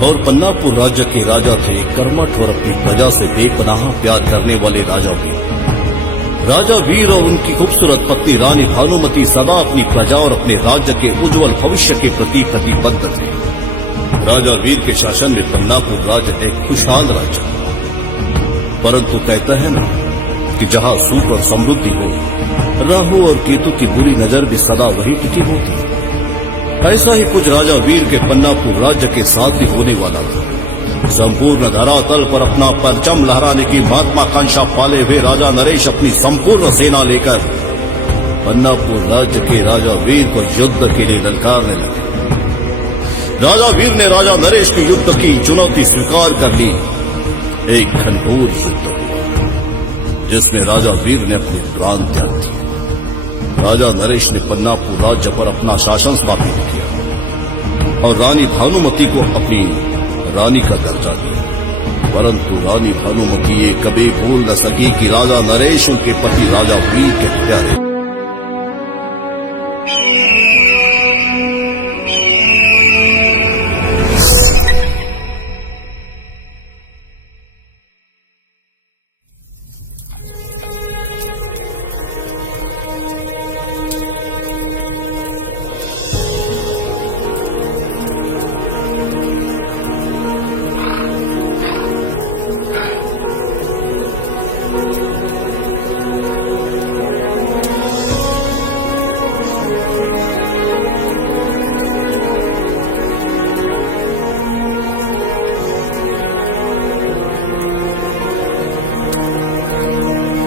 और पन्नापुर राज्य के राजा थे कर्मठ और अपनी प्रजा से बेपनाह प्यार करने वाले राजा वीर। राजा वीर और उनकी खूबसूरत पत्नी रानी भानुमति सदा अपनी प्रजा और अपने राज्य के उज्जवल भविष्य के प्रति प्रतिबद्ध थे। राजा वीर के शासन में पन्नापुर राज्य एक खुशहाल राज्य, परंतु कहता है ना कि जहां सुख और समृद्धि हो, राहु और केतु की बुरी नजर भी सदा वही टिकी होती है। ऐसा ही कुछ राजा वीर के पन्नापुर राज्य के साथ भी होने वाला था। संपूर्ण धरातल पर अपना परचम लहराने की महत्वाकांक्षा पाले हुए राजा नरेश अपनी संपूर्ण सेना लेकर पन्नापुर राज्य के राजा वीर को युद्ध के लिए ललकारने लगे। राजा वीर ने राजा नरेश की युद्ध की चुनौती स्वीकार कर ली। एक घनघोर युद्ध हुआ जिसमें राजा वीर ने अपने प्राण त्याग दिए। राजा नरेश ने पन्नापुर राज्य पर अपना शासन स्थापित किया और रानी भानुमति को अपनी रानी का दर्जा दिया, परंतु रानी भानुमति ये कभी भूल न सकी कि राजा नरेश उनके पति राजा वीर के प्यारे।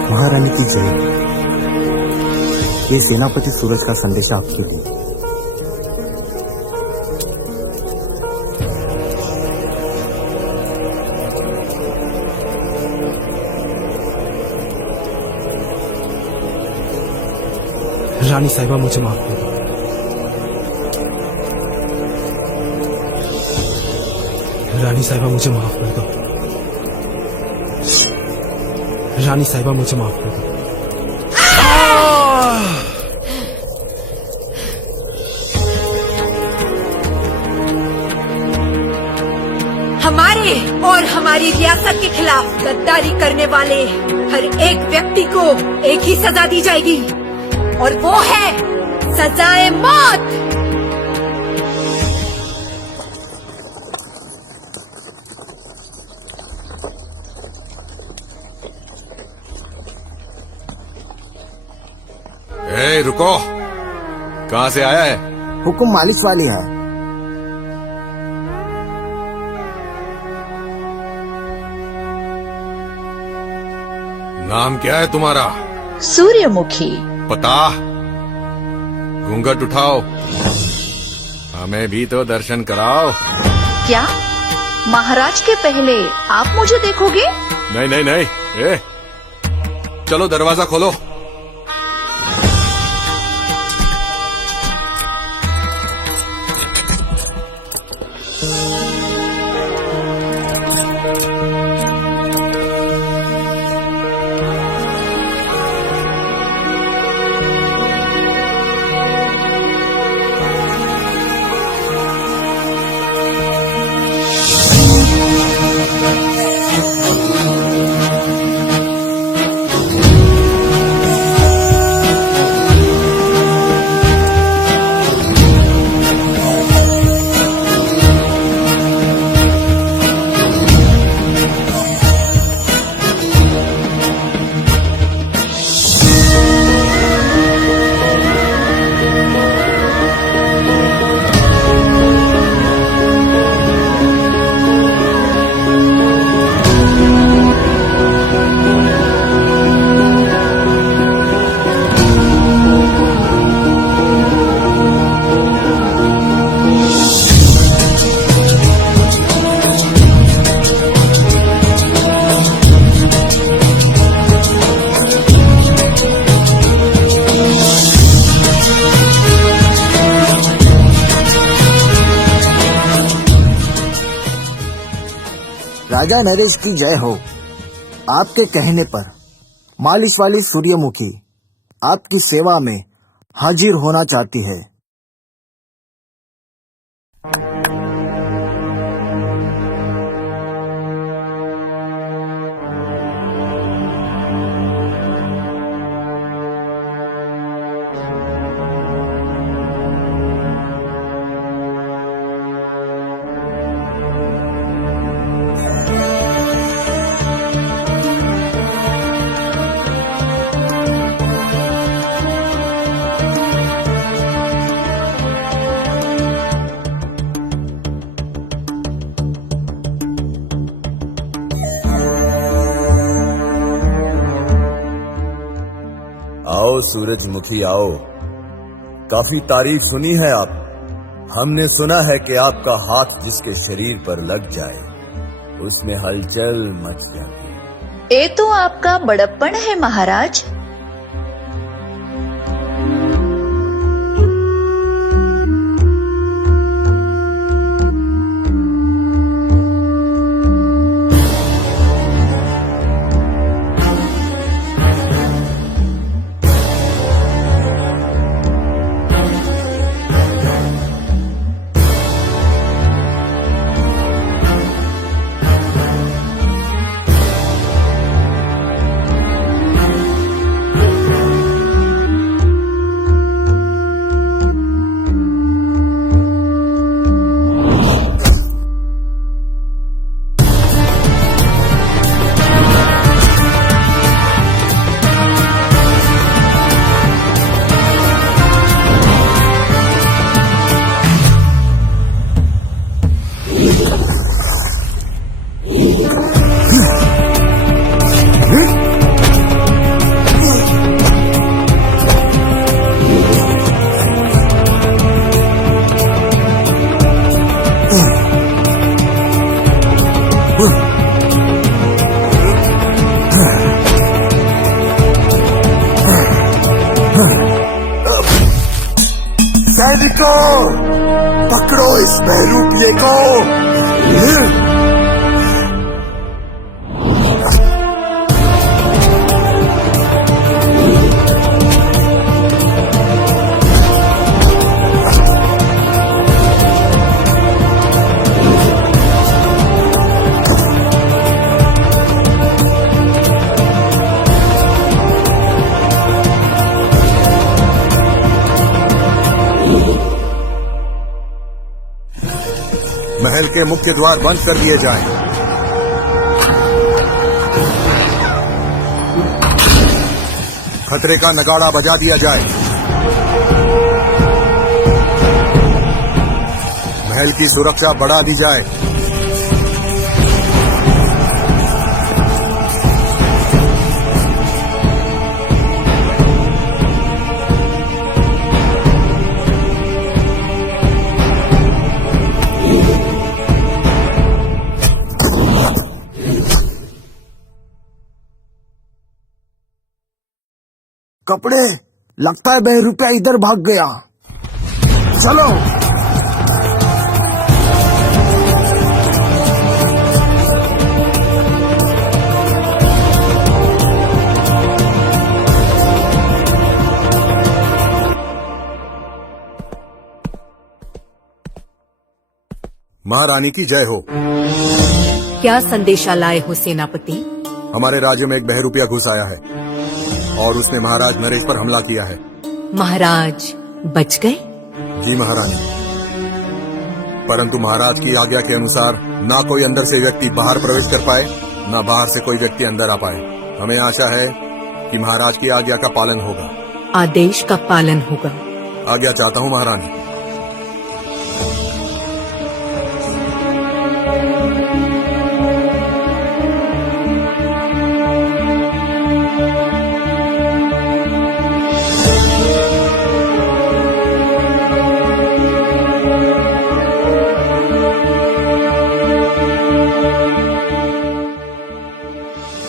महारानी की जय। ये सेनापति सूरज का संदेश आपके लिए। रानी साहिबा मुझे माफ कर दो। रानी साहिबा मुझे माफ कर दो। रानी साहिबा मुझे माफ कर दो। हमारे और हमारी रियासत के खिलाफ गद्दारी करने वाले हर एक व्यक्ति को एक ही सजा दी जाएगी और वो है सजाए मौत। ए, रुको। कहाँ से आया है? हुकुम मालिश वाली है। नाम क्या है तुम्हारा? सूर्यमुखी। पता? घूंघट उठाओ, हमें भी तो दर्शन कराओ। क्या महाराज के पहले आप मुझे देखोगे? नहीं नहीं नहीं, ए, चलो दरवाजा खोलो। राजा नरेश की जय हो। आपके कहने पर मालिश वाली सूर्यमुखी आपकी सेवा में हाजिर होना चाहती है। आओ सूरजमुखी आओ। काफी तारीफ सुनी है आप। हमने सुना है कि आपका हाथ जिसके शरीर पर लग जाए उसमें हलचल मच जाती है। ये तो आपका बड़प्पन है महाराज। सैनिकों, पकड़ो इस बहरूपिये को। महल के मुख्य द्वार बंद कर दिए जाएं। खतरे का नगाड़ा बजा दिया जाए। महल की सुरक्षा बढ़ा दी जाए। कपड़े, लगता है बहरूपिया इधर भाग गया। चलो। महारानी की जय हो। क्या संदेशा लाए हो सेनापति? हमारे राज्य में एक बहरूपिया घुस आया है और उसने महाराज नरेश पर हमला किया है। महाराज बच गए? जी महारानी, परंतु महाराज की आज्ञा के अनुसार ना कोई अंदर से व्यक्ति बाहर प्रवेश कर पाए, ना बाहर से कोई व्यक्ति अंदर आ पाए। हमें आशा है कि महाराज की आज्ञा का पालन होगा। आदेश का पालन होगा। आज्ञा चाहता हूँ महारानी।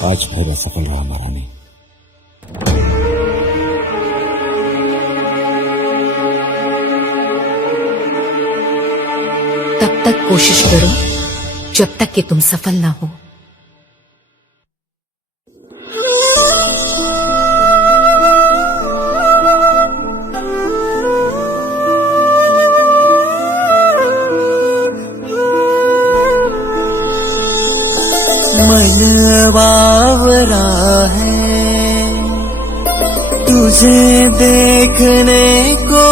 आज भर सफल रहा महारानी। तब तक कोशिश करो जब तक कि तुम सफल ना हो। मन बावरा है तुझे देखने को,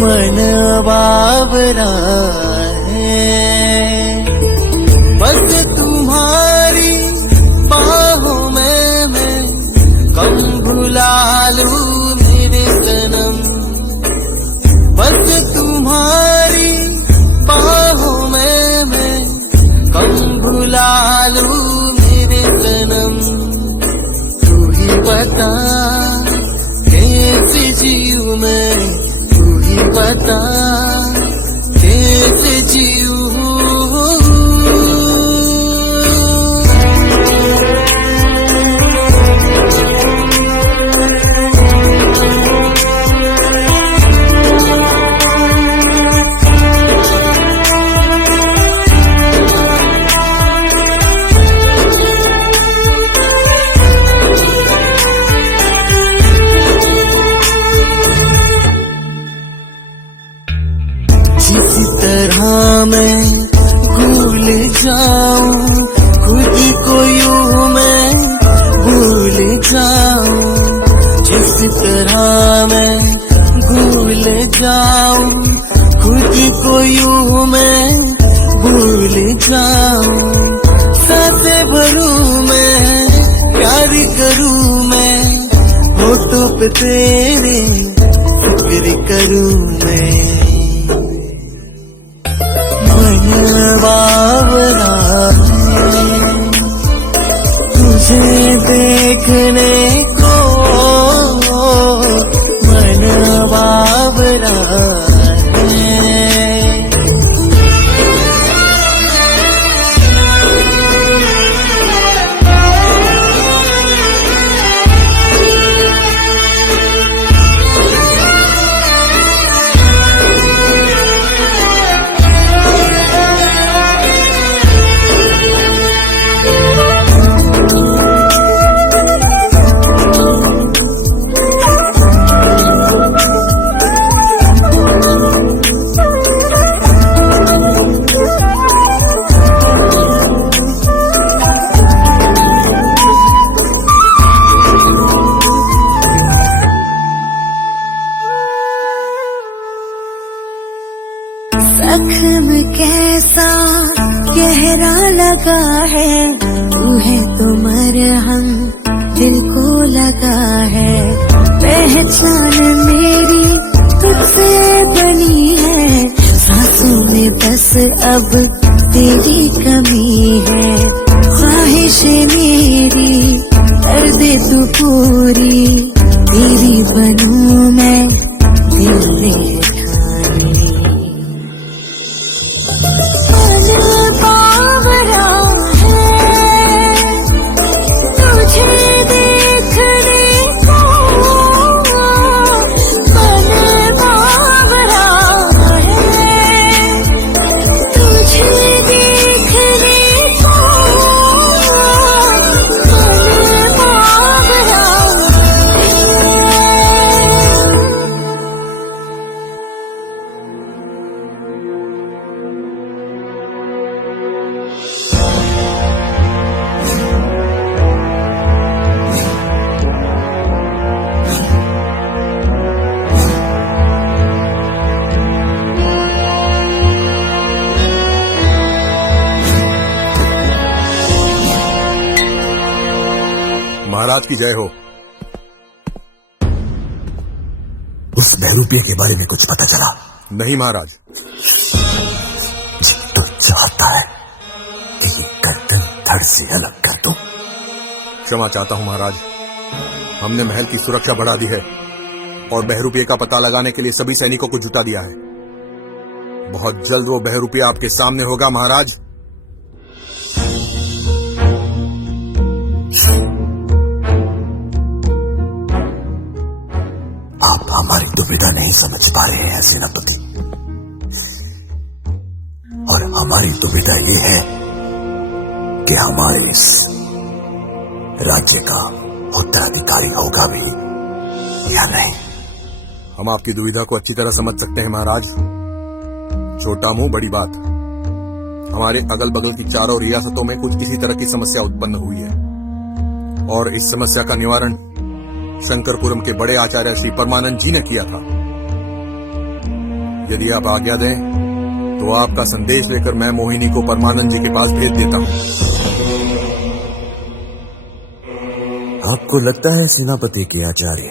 मन बावरा है बस तुम्हारी बाहों में मैं कम भुला लूं मेरे सनम। बस तुम्हारी बाहों में मैं कम भुला लूं मेरे सनम। तू ही बता किस तरह मैं भूल जाऊं खुद को यूं मैं भूल जाऊं जिस तरह मैं भूल जाऊं खुद को यूं मैं भूल जाऊं सांसें भरूं मैं प्यार करूं मैं होठों पे तेरे फिक्र करूं मैं मन बावरा है तुझे देखने को मन बावरा है जख्म कैसा गहरा लगा है तू है तो मरहम दिल को लगा है पहचान मेरी तुझसे बनी है सांसों में बस अब तेरी कमी है ख्वाहिश मेरी कर दे तू पूरी तेरी बनूं मैं दिल में महाराज की जय हो। उस बहरूपिया के बारे में कुछ पता चला? नहीं महाराज। तो चाहता है कि ये गर्दन धड़ से अलग कर दूं। क्षमा चाहता हूं महाराज, हमने महल की सुरक्षा बढ़ा दी है और बहरूपिया का पता लगाने के लिए सभी सैनिकों को जुटा दिया है। बहुत जल्द वो बहरूपिया आपके सामने होगा महाराज। आप हमारी दुविधा नहीं समझ पा रहे हैं सेनापति, और हमारी दुविधा ये है कि हमारे इस राज्य का उत्तराधिकारी होगा भी या नहीं। हम आपकी दुविधा को अच्छी तरह समझ सकते हैं महाराज। छोटा मुंह बड़ी बात। हमारे अगल बगल की चारों रियासतों में कुछ इसी तरह की समस्या उत्पन्न हुई है और इस समस्या का निवारण शंकरपुरम के बड़े आचार्य श्री परमानंद जी ने किया था। यदि आप आज्ञा दें तो आपका संदेश लेकर मैं मोहिनी को परमानंद जी के पास भेज देता हूं। आपको लगता है सेनापति के आचार्य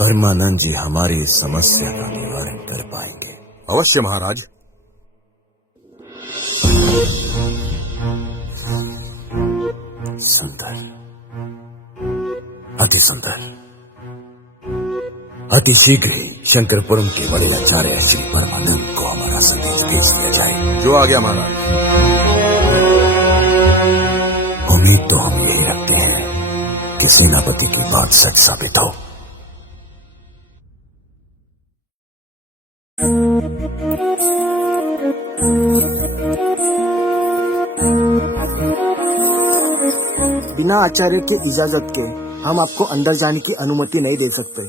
परमानंद जी हमारी समस्या का निवारण कर पाएंगे? अवश्य महाराज। सुंदर, अति सुंदर। अति शीघ्र ही शंकरपुरम के बड़े आचार्य श्री परमानंद को हमारा संदेश भेज दिया जाए। जो आ गया महाराज। उम्मीद तो हम यही रखते हैं कि सेनापति की बात सच साबित हो। बिना आचार्य की इजाजत के हम आपको अंदर जाने की अनुमति नहीं दे सकते।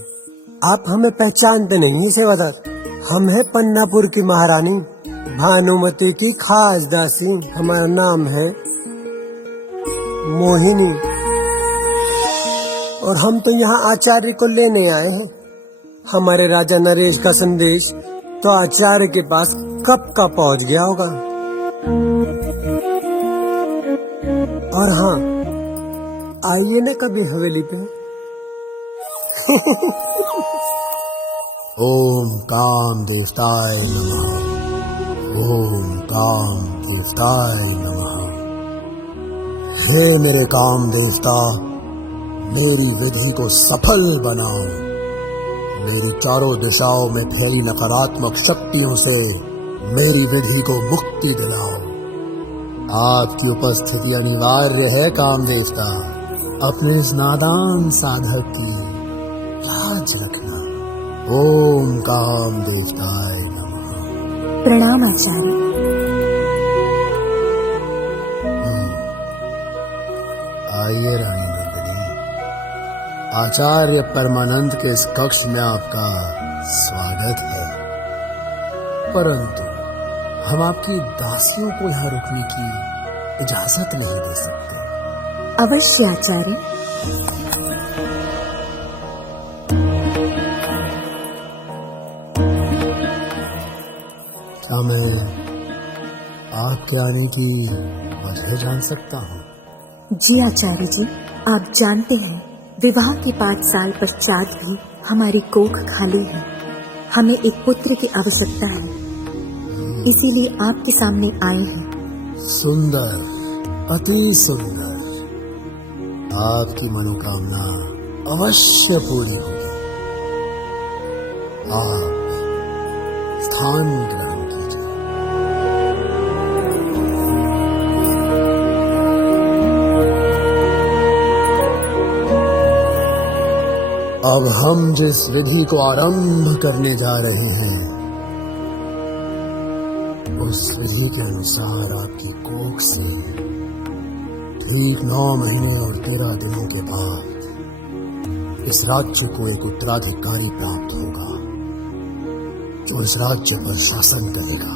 आप हमें पहचानते नहीं सेवादार। हम है पन्नापुर की महारानी, भानुमति की खास दासी। हमारा नाम है मोहिनी और हम तो यहाँ आचार्य को लेने आए हैं। हमारे राजा नरेश का संदेश तो आचार्य के पास कब का पहुँच गया होगा। और हाँ, आइए ना कभी हवेली पे। ओम काम देवताय नमः। ओम काम देवताय नमः। हे मेरे काम देवता, मेरी विधि को सफल बनाओ। मेरी चारों दिशाओं में फैली नकारात्मक शक्तियों से मेरी विधि को मुक्ति दिलाओ। आपकी उपस्थिति अनिवार्य है काम देवता। अपने इस नादान साधक की लाज रखना। ओम काम देवताय नमः। प्रणाम आचार्य। आइए रानी नंदिनी, आचार्य परमानंद के इस कक्ष में आपका स्वागत है। परंतु हम आपकी दासियों को यहाँ रुकने की इजाजत नहीं दे सकते। अवश्य आचार्य। क्या मैं आपके आने की वजह जान सकता हूँ? जी आचार्य जी, आप जानते हैं विवाह के 5 साल पश्चात भी हमारी कोख खाली है। हमें एक पुत्र की आवश्यकता है, इसीलिए आपके सामने आए हैं। सुंदर, अति सुंदर। आपकी मनोकामना अवश्य पूरी होगी। आप स्थान ग्रहण कीजिए। अब हम जिस विधि को आरंभ करने जा रहे हैं, उस विधि के अनुसार आपकी कोख से ठीक 9 महीने और 13 दिनों के बाद इस राज्य को एक उत्तराधिकारी प्राप्त होगा, जो इस राज्य पर शासन करेगा।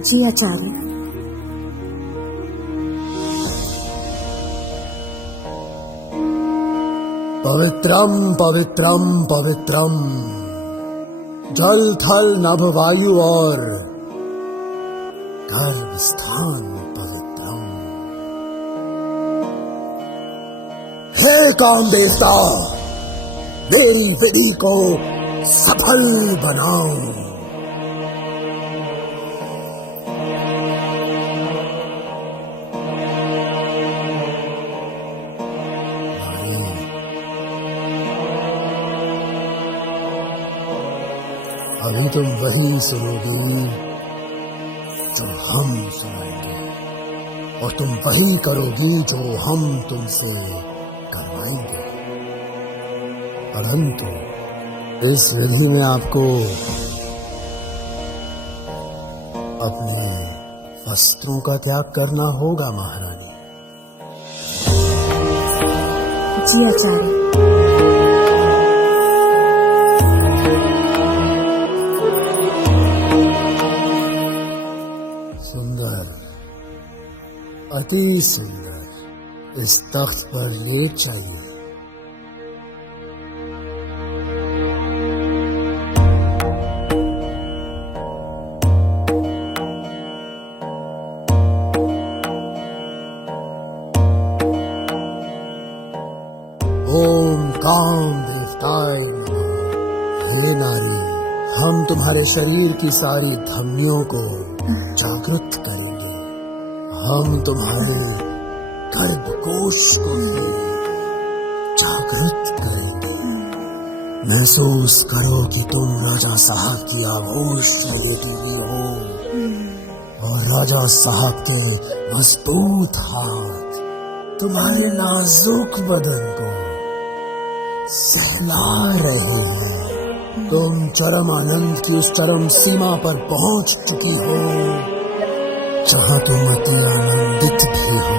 जी आचार्य। पवित्रम पवित्रम पवित्रम, जल थल नभ वायु और गर्भ स्थान पवित्रम। हे काम देवता, मेरी विधि को सफल बनाओ। अभी तुम वही सुनोगी जो हम सुनाएंगे, और तुम वही करोगी जो हम तुमसे करवाएंगे। परंतु इस विधि में आपको अपने वस्त्रों का त्याग करना होगा महारानी। जी आचार्य। अति सुंदर, इस तख्त पर लेट जाइए। ओम काम देवताय नमः। हे नारी, हम तुम्हारे शरीर की सारी धमनियों को जागृत करेंगे। हम तुम्हारे गर्भकोश को जागृत करेंगे। महसूस करो कि तुम राजा साहब की आगोश में लेटी हुई हो और राजा साहब के मजबूत हाथ तुम्हारे नाजुक बदन को सहला रहे हैं। तुम चरम आनंद की उस चरम सीमा पर पहुंच चुकी हो जहां तुम अति आनंदित भी हो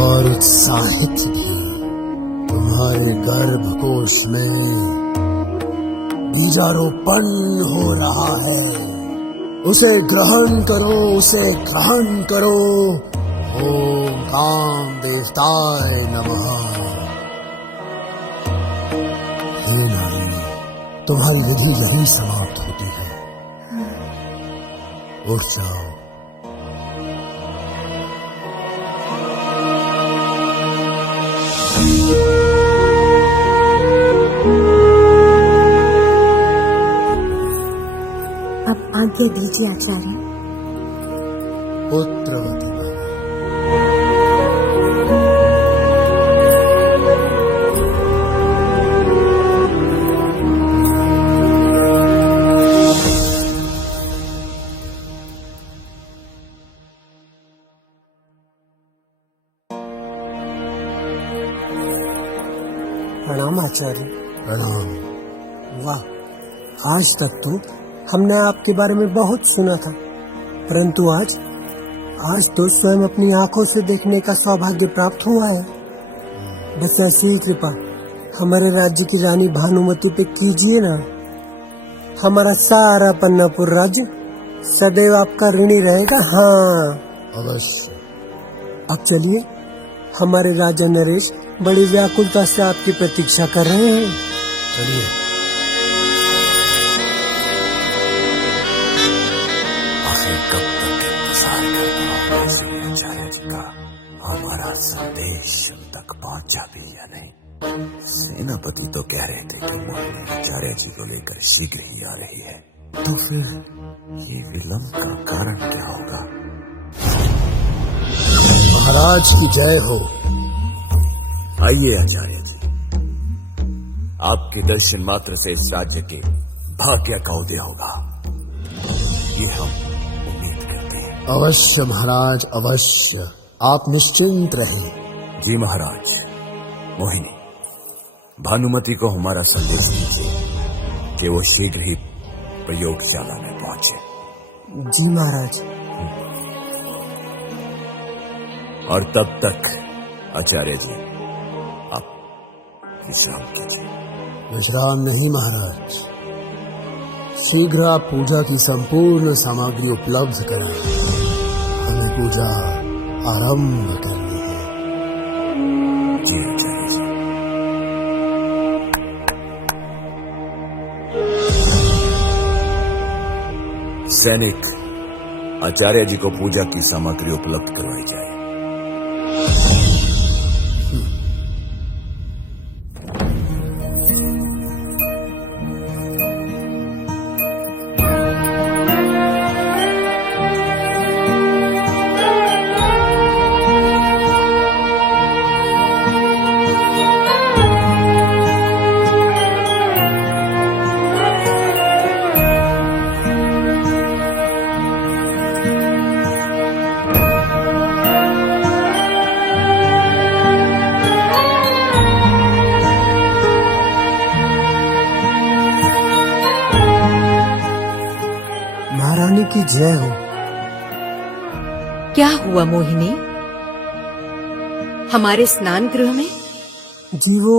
और उत्साहित भी। तुम्हारे गर्भकोश में बीजारोपण हो रहा है। उसे ग्रहण करो, उसे ग्रहण करो। ओम काम देवताय नमः। हे नारिणी, तुम्हारी विधि यही समाप्त होती है। उठ जाओ। अब आज्ञा दीजिए आचार्य। पुत्रवती भव। प्रणाम आचार्य। प्रणाम। वाह, आज तक तो हमने आपके बारे में बहुत सुना था, परंतु आज तो स्वयं अपनी आंखों से देखने का सौभाग्य प्राप्त हुआ है। बस ऐसी ही कृपा हमारे राज्य की रानी भानुमति पे कीजिए ना। हमारा सारा पन्नापुर राज्य सदैव आपका ऋणी रहेगा। हाँ अवश्य। अब चलिए, हमारे राजा नरेश बड़ी व्याकुलता से आपकी प्रतीक्षा कर रहे हैं। चलिए। आखिर कब तक इंतजार करना होगा श्री आचार्य जी का? हमारा संदेश उन तक पहुंचा भी या नहीं? सेनापति तो कह रहे थे कि मोहिनी आचार्य जी को लेकर शीघ्र ही आ रही है, तो फिर ये विलंब का कारण क्या होगा? महाराज की जय हो। आइए आचार्य जी, आपके दर्शन मात्र से इस राज्य के भाग्य का उदय होगा, ये हम उम्मीद करते हैं। अवश्य महाराज, अवश्य। आप निश्चिंत रहें। जी महाराज। मोहिनी, भानुमति को हमारा संदेश दीजिए कि वो शीघ्र ही प्रयोगशाला में पहुंचे। जी महाराज। और तब तक आचार्य जी आप विश्राम कीजिए। विश्राम नहीं महाराज, शीघ्र आप पूजा की संपूर्ण सामग्री उपलब्ध कराएं। हमें पूजा आरंभ करनी है। जी आचार्य जी। सैनिक, आचार्य जी को पूजा की सामग्री उपलब्ध करवाई जाए। महारानी की जय हो। क्या हुआ मोहिनी? हमारे स्नान गृह में? जी वो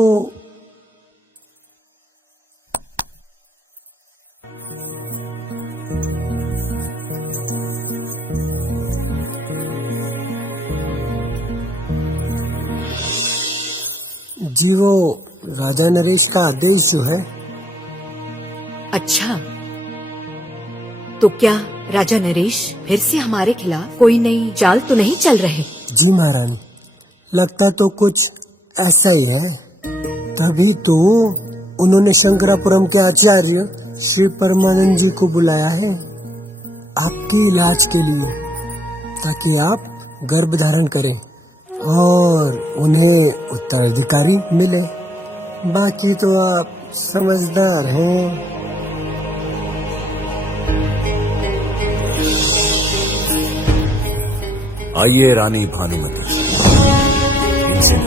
राजा नरेश का आदेश जो है। अच्छा, तो क्या राजा नरेश फिर से हमारे खिलाफ कोई नई चाल तो नहीं चल रहे? जी महारानी, लगता तो कुछ ऐसा ही है। तभी तो उन्होंने शंकरापुरम के आचार्य श्री परमानंद जी को बुलाया है आपके इलाज के लिए, ताकि आप गर्भ धारण करें और उन्हें उत्तराधिकारी मिले। बाकी तो आप समझदार हैं। आइए रानी भानुमति, इनसे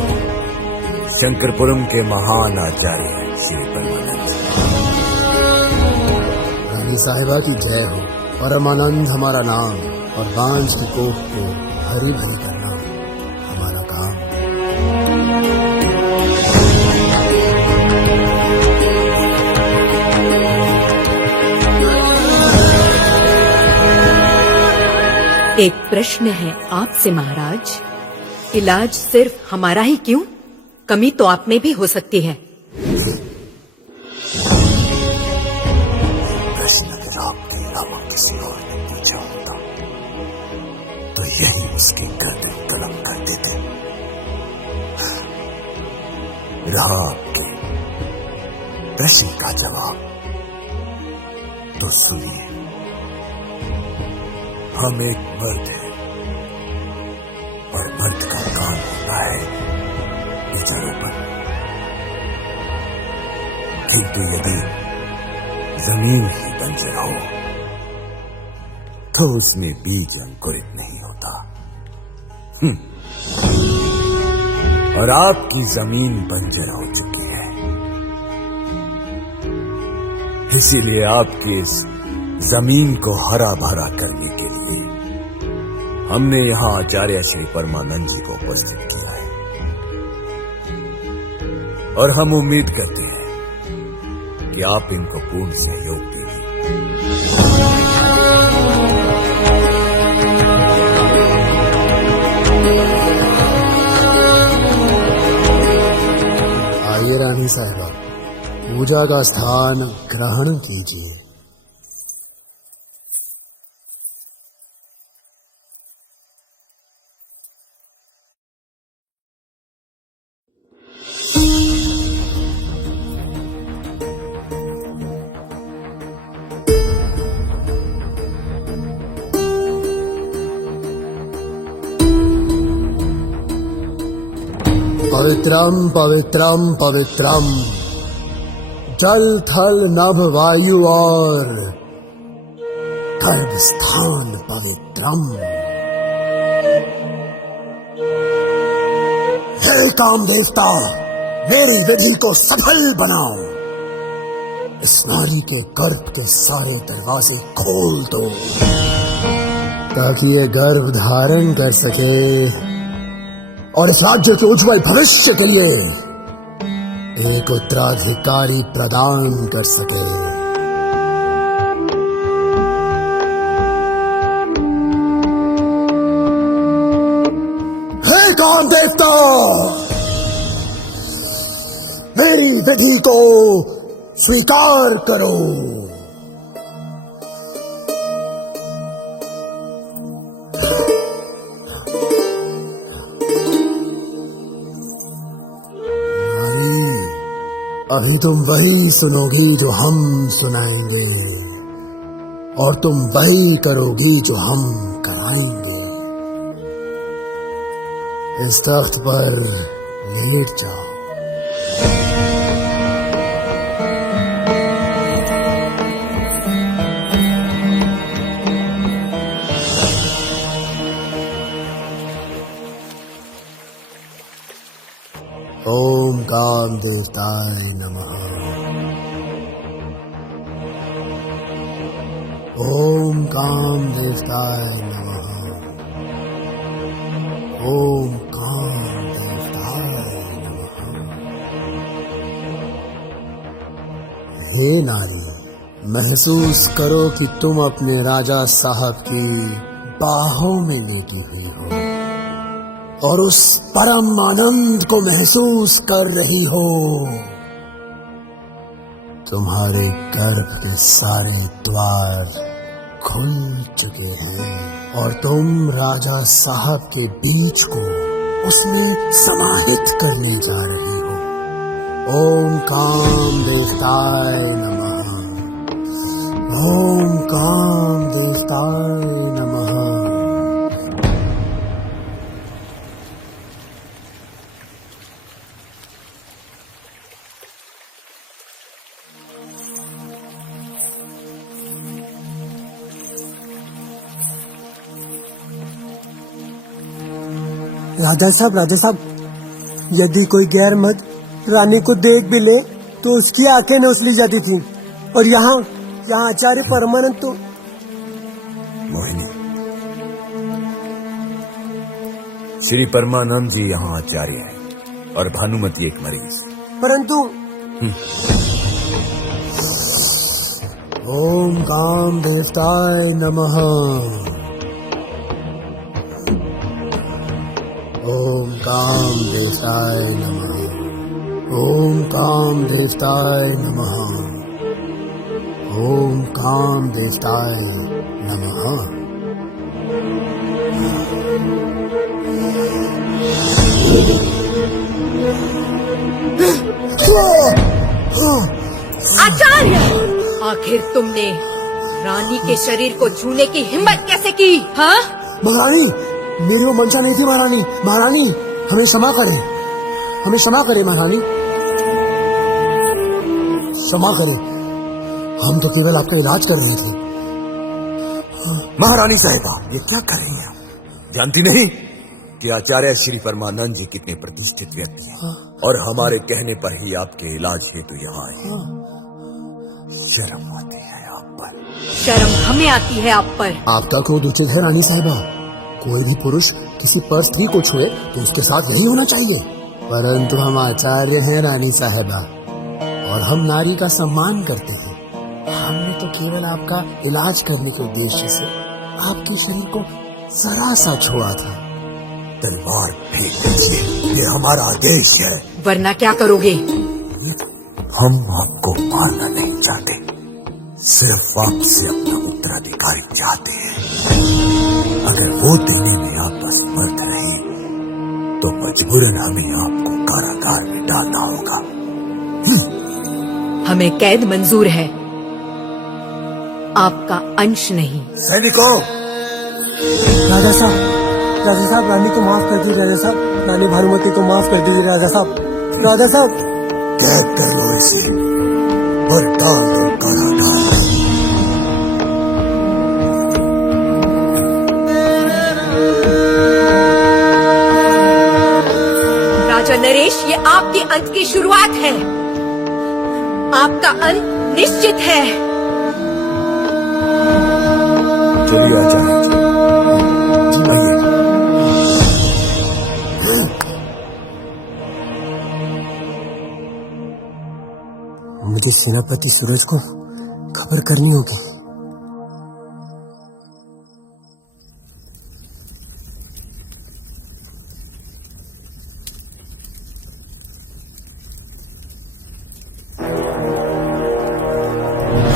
शंकरपुरम के महान आचार्य श्री परमानंद। रानी साहिबा की जय हो। परमानंद हमारा नाम और बांझ की कोख को हरी भरी करना हमारा काम। एक प्रश्न है आपसे महाराज, इलाज सिर्फ हमारा ही क्यों, कमी तो आप में भी हो सकती है। प्रश्न अगर आपके अलावा किसी और ने पूछा होता तो यही उसकी गर्दन कलम कर देते। रहा आपके प्रश्न का जवाब तो सुनिए। हम एक मर्द हैं और मर्द का काम होता है जड़ों पर, किंतु यदि जमीन ही बंजर हो तो उसमें बीज अंकुरित नहीं होता। और आपकी जमीन बंजर हो चुकी है, इसीलिए आपकी इस जमीन को हरा भरा करने के लिए हमने यहां आचार्य श्री परमानंद जी को उपस्थित किया है, और हम उम्मीद करते हैं कि आप इनको पूर्ण सहयोग देंगे। आइए रानी साहिबा, पूजा का स्थान ग्रहण कीजिए। पवित्रम पवित्रम पवित्रम, जल थल नभ वायु और गर्भ स्थान पवित्रम। हे काम देवता, मेरी विधि को सफल बनाओ। इस नारी के गर्भ के सारे दरवाजे खोल दो ताकि ये गर्भ धारण कर सके और इस राज्य के उज्जवल भविष्य के लिए एक उत्तराधिकारी प्रदान कर सके। हे काम देवता, मेरी विधि को स्वीकार करो। अभी तुम वही सुनोगी जो हम सुनाएंगे, और तुम वही करोगी जो हम कराएंगे। इस तख्त पर लेट जाओ। ओम काम देवताय नमः। ओम काम देवताय नमः। ओम काम देवताय नमः। हे नारी, महसूस करो कि तुम अपने राजा साहब की बाहों में लेटी हुई हो और उस परम आनंद को महसूस कर रही हो। तुम्हारे गर्भ के सारे द्वार खुल चुके हैं और तुम राजा साहब के बीज को उसमें समाहित करने जा रही हो। ओम काम देवताय नमः। ओम काम देवताय नमः। राजा साहब, यदि कोई गैर मर्द रानी को देख भी ले तो उसकी आंखें न उछली जाती थी, और यहाँ आचार्य परमानंद तो। मोहिनी, श्री परमानंद जी यहाँ आचार्य है और भानुमति एक मरीज। परंतु ओम काम देवताय नमः। ओम काम देवताय नमः। ओम काम देवताय नमः। ओम काम देवताय नमः। आचार्य, आखिर तुमने रानी के शरीर को छूने की हिम्मत कैसे की? हाँ? महारानी, मेरी वो मंशा नहीं थी महारानी। महारानी, हमें क्षमा करें, हमें क्षमा करें महारानी, क्षमा करें। हम तो केवल आपका इलाज कर रहे थे। महारानी साहिबा, ये क्या कर रही हैं आप? जानती नहीं कि आचार्य श्री परमानंद जी कितने प्रतिष्ठित व्यक्ति हैं और हमारे कहने पर ही आपके इलाज हेतु यहाँ आए हैं। शर्म आती है आप पर। शर्म हमें आती है आप पर। आपका क्रोध उचित है रानी साहिबा। कोई भी पुरुष किसी पर स्त्री को छुए तो उसके साथ यही होना चाहिए, परंतु हम आचार्य हैं रानी साहिबा, और हम नारी का सम्मान करते हैं। हमने तो केवल आपका इलाज करने के उद्देश्य से आपके शरीर को जरा सा छुआ था। तलवार फेंक दीजिए, ये हमारा आदेश है। वरना क्या करोगे? हम आपको मारना नहीं चाहते, सिर्फ आपसे अपना उत्तराधिकारी चाहते हैं। अगर वो देने में आप असमर्थ रहे तो मजबूरन हमें आपको कारागार में डालना होगा। हमें कैद मंजूर है, आपका अंश नहीं। सैनिकों, राजा साहब, राजा साहब, रानी को माफ कर दीजिए। राजा साहब, रानी भानुमति को माफ कर दीजिए। राजा साहब, राजा साहब, कैद कर लो इसे और डाल दो कारागार में। राजा नरेश, ये आपके अंत की शुरुआत है, आपका अंत निश्चित है। चलिए आचार्य जी, आइए। मुझे सेनापति सूरज को खबर करनी होगी।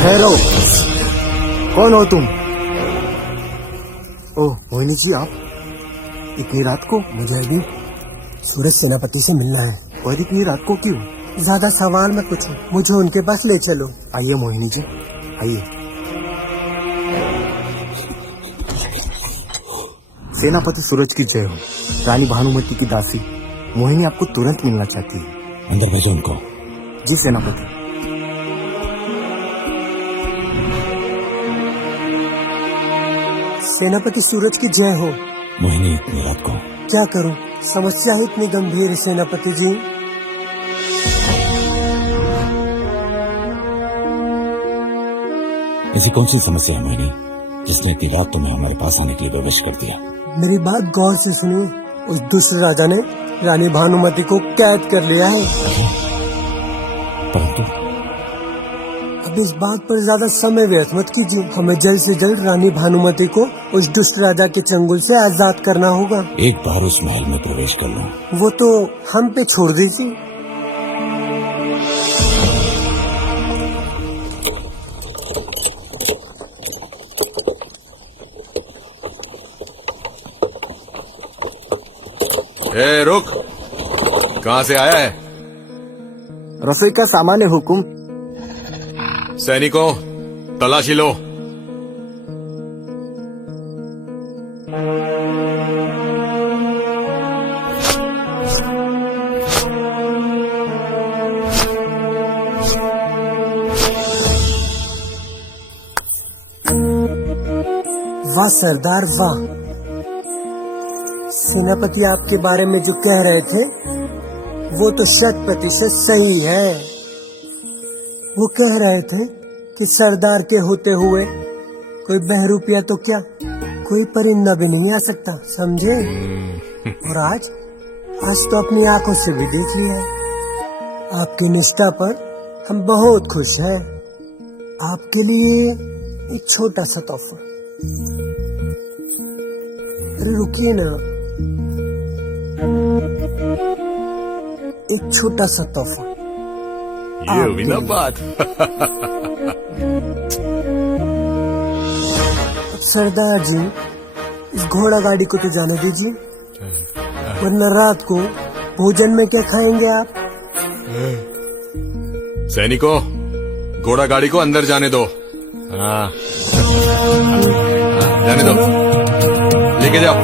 ठहरो, कौन हो तुम? ओह मोहिनी जी, आप इतनी रात को? मुझे अभी सूरज सेनापति से मिलना है। और इतनी रात को क्यों? ज्यादा सवाल मत पूछो, मुझे उनके पास ले चलो। आइए मोहिनी जी, आइए। सेनापति सूरज की जय हो। रानी भानुमति की दासी मोहिनी आपको तुरंत मिलना चाहती है। अंदर भेजो उनको। जी सेनापति। सेनापति सूरज की जय हो। मोहिनी, इतनी रात को क्या करूं, समस्या ही इतनी गंभीर है सेनापति जी। ऐसी कौन सी समस्या है मोहिनी जिसने इतनी रात तुम्हें हमारे पास आने के लिए विवश कर दिया? मेरी बात गौर से सुनिए। उस दुष्ट राजा ने रानी भानुमति को कैद कर लिया है। परंतु अब इस बात पर ज्यादा समय व्यर्थ मत कीजिए। हमें जल्द से जल्द रानी भानुमति को उस दुष्ट राजा के चंगुल से आजाद करना होगा। एक बार उस महल में प्रवेश कर लो। वो तो हम पे छोड़ दीजिए। ए, रुक। कहाँ से आया है? रसोई का सामान है हुकुम। सैनिकों, तलाशी लो। वाह सरदार वाह। सेनापति आपके बारे में जो कह रहे थे वो तो 100% सही है। वो कह रहे थे कि सरदार के होते हुए कोई बहरूपिया तो क्या, कोई परिंदा भी नहीं आ सकता, समझे? और आज तो अपनी आंखों से भी देख लिया है। आपकी निष्ठा पर हम बहुत खुश हैं। आपके लिए एक छोटा सा तोहफा। अरे रुकिए ना, एक छोटा सा तोहफा। ये हुई ना बात। सरदार जी, इस घोड़ा गाड़ी को तो जाने दीजिए, वरना रात को भोजन में क्या खाएंगे आप? सैनिकों, घोड़ा गाड़ी को अंदर जाने दो। हाँ, जाने दो, लेके जाओ।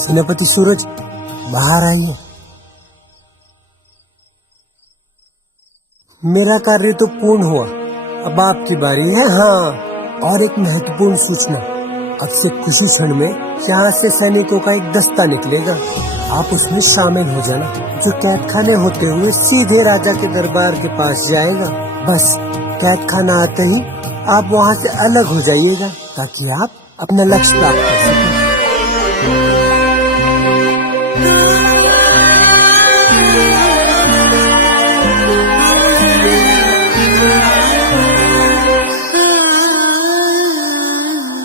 सेनापति सूरज, बाहर आइए। मेरा कार्य तो पूर्ण हुआ, अब आपकी बारी है। हाँ, और एक महत्वपूर्ण सूचना, अब से कुछ ही क्षण में यहाँ से सैनिकों का एक दस्ता निकलेगा, आप उसमें शामिल हो जाना, जो कैद खाने होते हुए सीधे राजा के दरबार के पास जाएगा। बस कैद खाना आते ही आप वहाँ से अलग हो जाइएगा, ताकि आप अपना लक्ष्य प्राप्त कर सकें।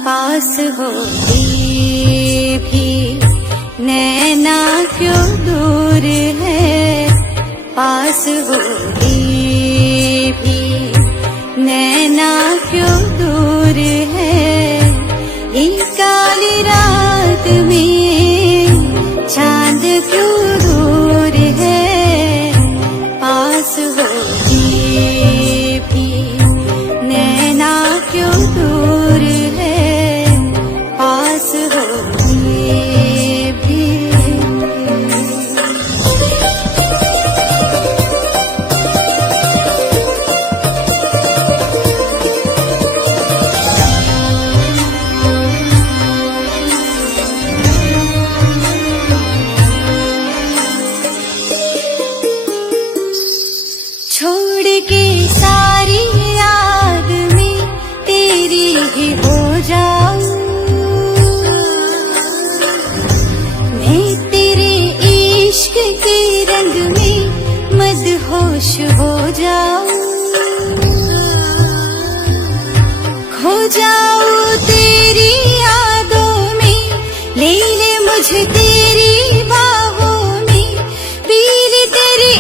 पास होके भी नैना क्यों दूर है, पास होके भी नैना क्यों दूर है, ये काली रात में चांद क्यों दूर है, पास होके भी नैना क्यों दूर है, पास होके भी। छोड़ के सारी याद में तेरी ही हो जाऊं, मैं तेरे इश्क के रंग में मदहोश हो जाऊं, खो जाऊं तेरी यादों में, ले ले मुझे तेरी बाहों में, पी ले तेरे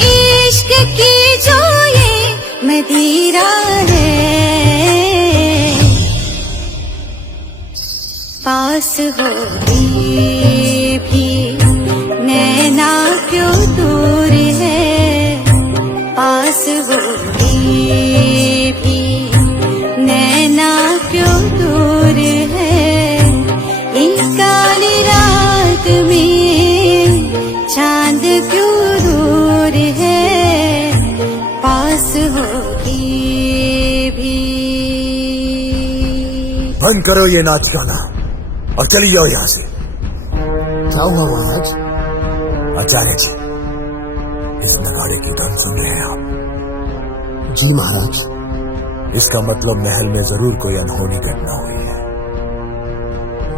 इश्क की जो ये मदिरा है, पास होके भी नैना क्यों दूर है, पास होके भी नैना क्यों दूर है, एक काली रात में चांद क्यों दूर है, पास होके भी। बंद करो ये नाच गाना और चली जाओ यहाँ से। क्या हुआ महाराज? आचार्य जी, इस नगाड़े की धुन सुन रहे हैं आप? जी महाराज। इसका मतलब महल में जरूर कोई अनहोनी घटना हुई है।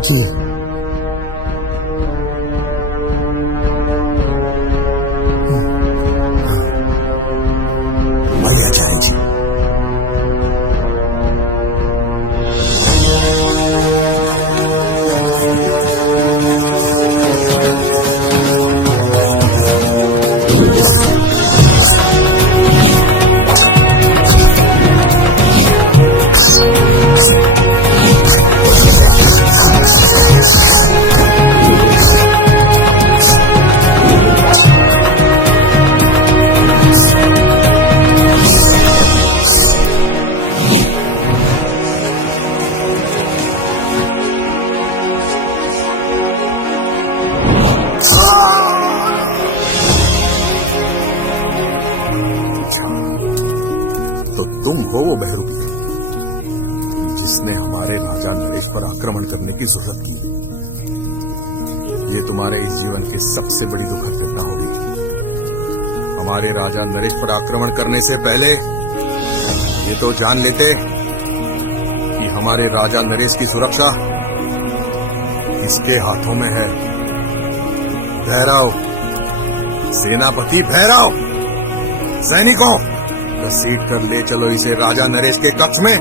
जी। आइए आचार्य जी। तुम हो वो बहरूपी जिसने हमारे राजा नरेश पर आक्रमण करने की जरूरत की। ये तुम्हारे इस जीवन की सबसे बड़ी दुखद घटना होगी। हमारे राजा नरेश पर आक्रमण करने से पहले ये तो जान लेते कि हमारे राजा नरेश की सुरक्षा किसके हाथों में है। भैरव, सेनापति भैरव, सैनिकों, घसीट कर ले चलो इसे राजा नरेश के कक्ष में।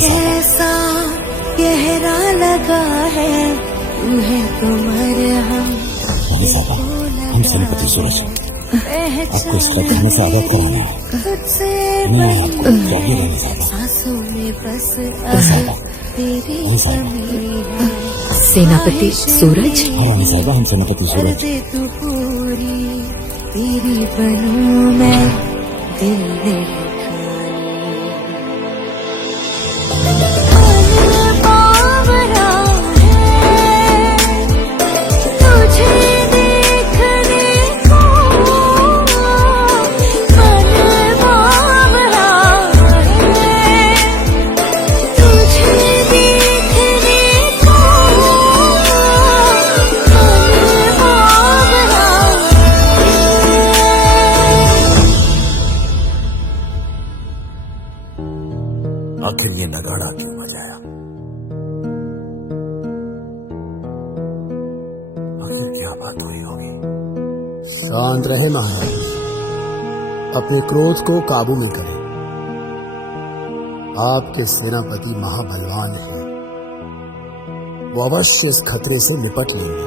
कैसा गहरा लगा है तुम्हें तुम्हारे हम सेनापति सूरज, आपको इस घटना से अवगत कराना है। मैं आपको त्यागी रहने चाहता हूँ। सांसों में बस अब तेरी कमी है। सेनापति सूरज, रानी साहिबा, हम सेनापति सूरज। तू पूरी तेरी बनूं मैं दिल ने आखिर ये नगाड़ा क्यों बजाया? आखिर क्या बात हुई होगी? शांत रहे महाराज, अपने क्रोध को काबू में करें। आपके सेनापति महाबलवान हैं, वो अवश्य इस खतरे से निपट लेंगे।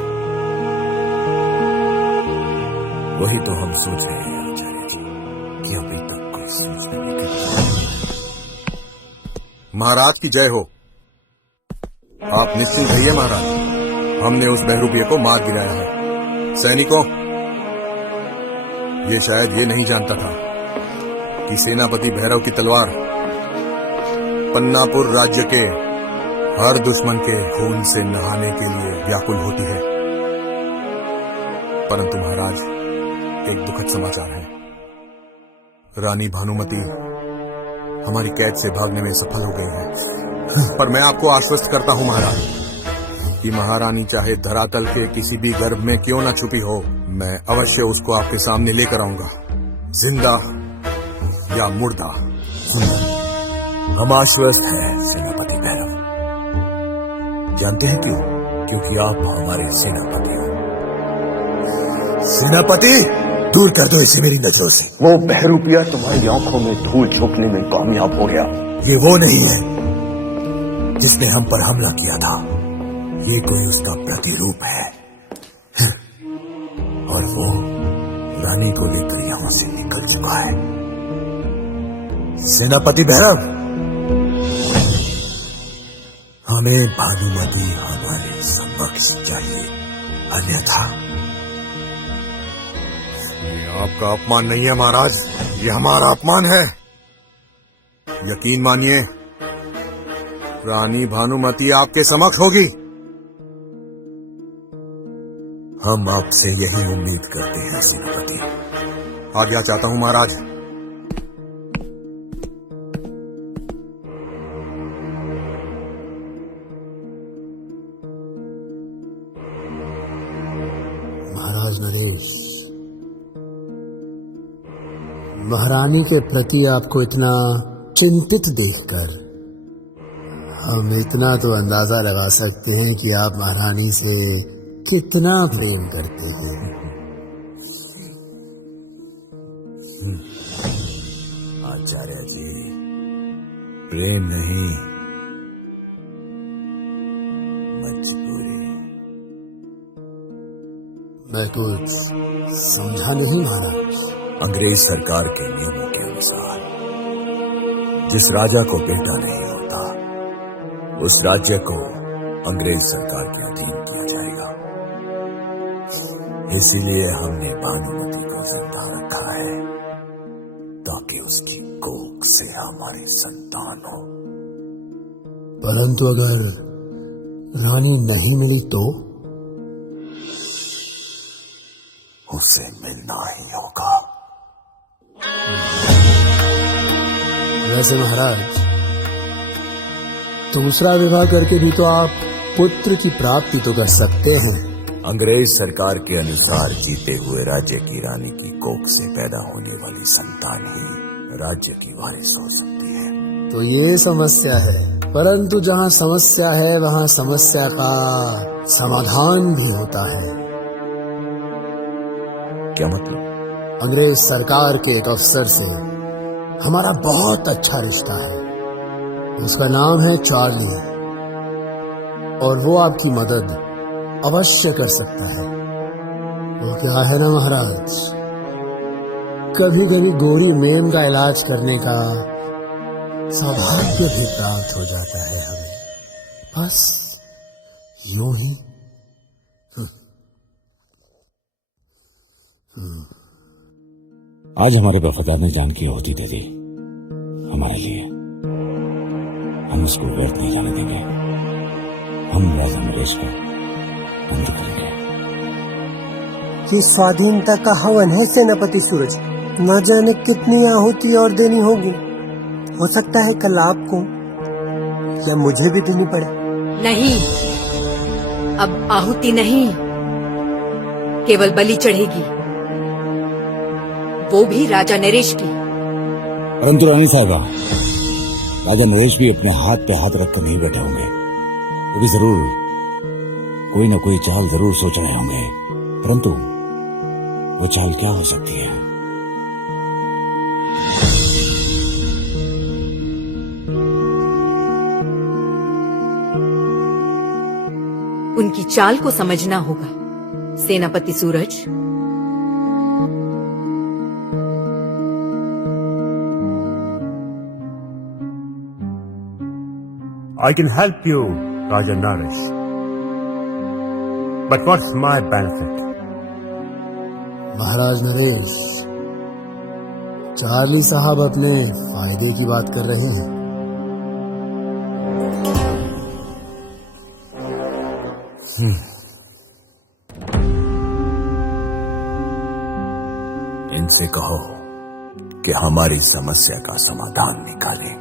वही तो हम सोच रहे हैं आचार्य जी कि अभी तक कोई सूचना नहीं। महाराज की जय हो। आप निश्चिंत रहिए महाराज, हमने उस बहरूपिये को मार गिराया है। सैनिकों, ये शायद ये नहीं जानता था कि सेनापति भैरव की तलवार पन्नापुर राज्य के हर दुश्मन के खून से नहाने के लिए व्याकुल होती है। परंतु महाराज, एक दुखद समाचार है। रानी भानुमति हमारी कैद से भागने में सफल हो गई है। पर मैं आपको आश्वस्त करता हूं महाराज कि महारानी चाहे धरातल के किसी भी गर्भ में क्यों ना छुपी हो, मैं अवश्य उसको आपके सामने लेकर आऊंगा, जिंदा या मुर्दा। हम आश्वस्त हैं सेनापति भैरव। जानते हैं क्यों? क्योंकि आप हमारे सेनापति हो। सेनापति, दूर कर दो इसे मेरी नजरों से। वो बहरूपिया तुम्हारी आंखों में धूल झोंकने में कामयाब हो गया। ये वो नहीं है जिसने हम पर हमला किया था, ये कोई उसका प्रतिरूप है। और वो रानी को लेकर यहां से निकल चुका है। सेनापति भैरव, हमें भानुमति हमारे समक्ष चाहिए, अन्यथा ये आपका अपमान नहीं है महाराज, ये हमारा अपमान है। यकीन मानिए, रानी भानुमति आपके समक्ष होगी। हम आपसे यही उम्मीद करते हैं सेनापति। आज्ञा चाहता हूं महाराज। महाराज नरेश, महारानी के प्रति आपको इतना चिंतित देखकर हम इतना तो अंदाजा लगा सकते हैं कि आप महारानी से कितना प्रेम करते हैं। आचार्य जी, प्रेम नहीं, मजबूरी। मैं कुछ समझा नहीं महाराज। अंग्रेज सरकार के नियमों के अनुसार जिस राजा को बेटा नहीं होता, उस राज्य को अंग्रेज सरकार के अधीन किया जाएगा। इसीलिए हमने भानुमति को जिंदा रखा है, ताकि उसकी कोख से हमारी संतान हो। परंतु अगर रानी नहीं मिली तो? उसे मिलना ही होगा। वैसे महाराज, दूसरा विवाह करके भी तो आप पुत्र की प्राप्ति तो कर सकते हैं। अंग्रेज सरकार के अनुसार जीते हुए राज्य की रानी की कोख से पैदा होने वाली संतान ही राज्य की वारिस हो सकती है। तो ये समस्या है, परंतु जहाँ समस्या है वहाँ समस्या का समाधान भी होता है। क्या मतलब? अंग्रेज सरकार के एक अफसर से हमारा बहुत अच्छा रिश्ता है। उसका नाम है चार्ली, और वो आपकी मदद अवश्य कर सकता है। वो क्या है ना महाराज, कभी कभी गोरी मेम का इलाज करने का सौभाग्य भी प्राप्त हो जाता है हमें, बस यूं ही। आज हमारे वफादार ने जान की आहुति दे दी हमारे लिए। हम उसको व्यर्थ नहीं जाने देंगे। हम राजा नरेश का अंत करेंगे। ये स्वाधीनता का हवन है सेनापति सूरज। न जाने कितनी आहुति और देनी होगी। हो सकता है कल आपको या मुझे भी देनी पड़े। नहीं, अब आहुति नहीं, केवल बलि चढ़ेगी, वो भी राजा नरेश की। परंतु रानी साहिबा, राजा नरेश भी अपने हाथ पे हाथ रखकर नहीं बैठे होंगे। वो भी जरूर कोई न कोई चाल जरूर सोच रहे होंगे। परंतु वो चाल क्या हो सकती है? उनकी चाल को समझना होगा सेनापति सूरज। I can help you, Raja Naresh. But what's my benefit? Maharaj Naresh, Charlie साहब अपने फायदे की बात कर रहे हैं। इनसे कहो कि हमारी समस्या का समाधान निकालें,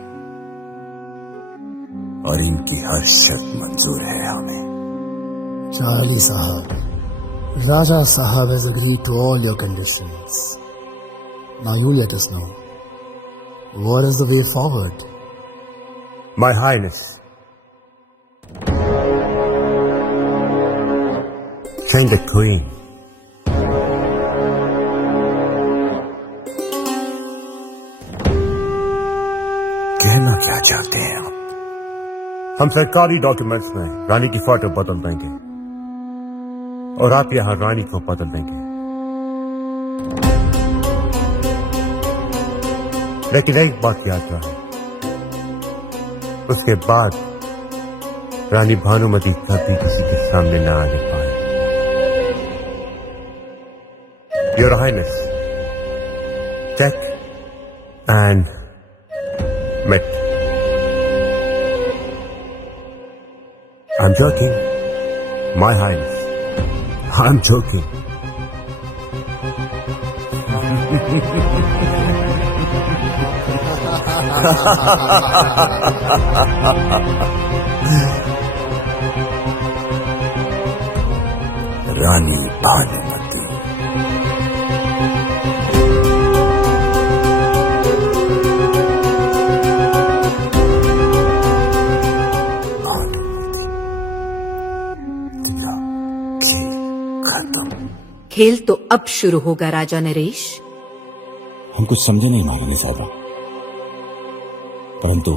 और इनकी हर शर्त मंजूर है हमें। चार्ली साहब, राजा साहब has agreed to all your conditions. Now you let us know, what is the way forward? My Highness, change the Queen. कहना क्या चाहते हैं आप? हम सरकारी डॉक्यूमेंट्स में रानी की फोटो बदल देंगे और आप यहां रानी को बदल देंगे। लेकिन एक बात याद रहे, उसके बाद रानी भानुमति कभी किसी के सामने न आने पाए। Your highness, check and met. I'm joking. My Highness. I'm joking. रानी भानुमती। भानुमती, तेरा खेल खत्म। खेल तो अब शुरू होगा राजा नरेश। हम कुछ समझे नहीं महारानी साहबा, परंतु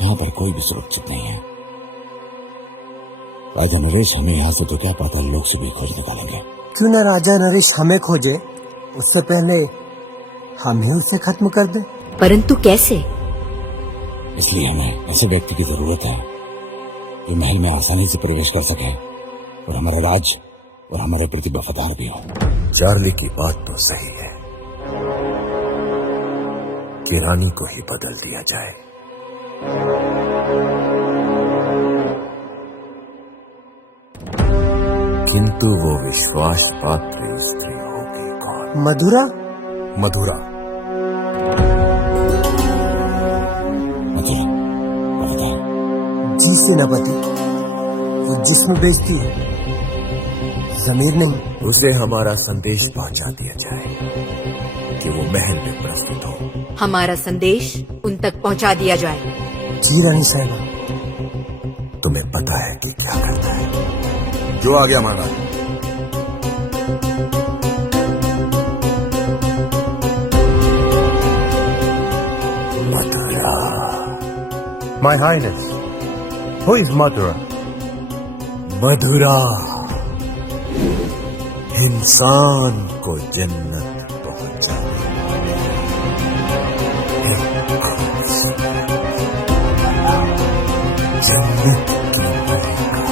यहाँ पर कोई भी सुरक्षित नहीं है। राजा नरेश हमें यहाँ से तो क्या पता लोग से भी खोज निकालेंगे। क्यों ना राजा नरेश हमें खोजे, उससे पहले हम ही उसे खत्म कर दें। परंतु कैसे? इसलिए हमें ऐसे व्यक्ति की जरूरत है जो महल में आसानी से प्रवेश कर सके और हमारा राज और हमारे प्रति वफादार भी हो। चार्ली की बात तो सही है कि रानी को ही बदल दिया जाए। किंतु वो विश्वास पात्र स्त्री होगी कौन? मधुरा। मधुरा। जी सेनापति, वो जिस्म बेचती है, जमीर नहीं। उसे हमारा संदेश पहुंचा दिया जाए कि वो महल में प्रस्तुत हो। हमारा संदेश उन तक पहुंचा दिया जाए। जी रानी साहिबा। तुम्हें पता है कि क्या करता है। जो आ गया महाराज। मधुरा। My Highness. Who is Mathura? मधुरा इंसान को जन्नत पहुंचाने जन्नत की मलिका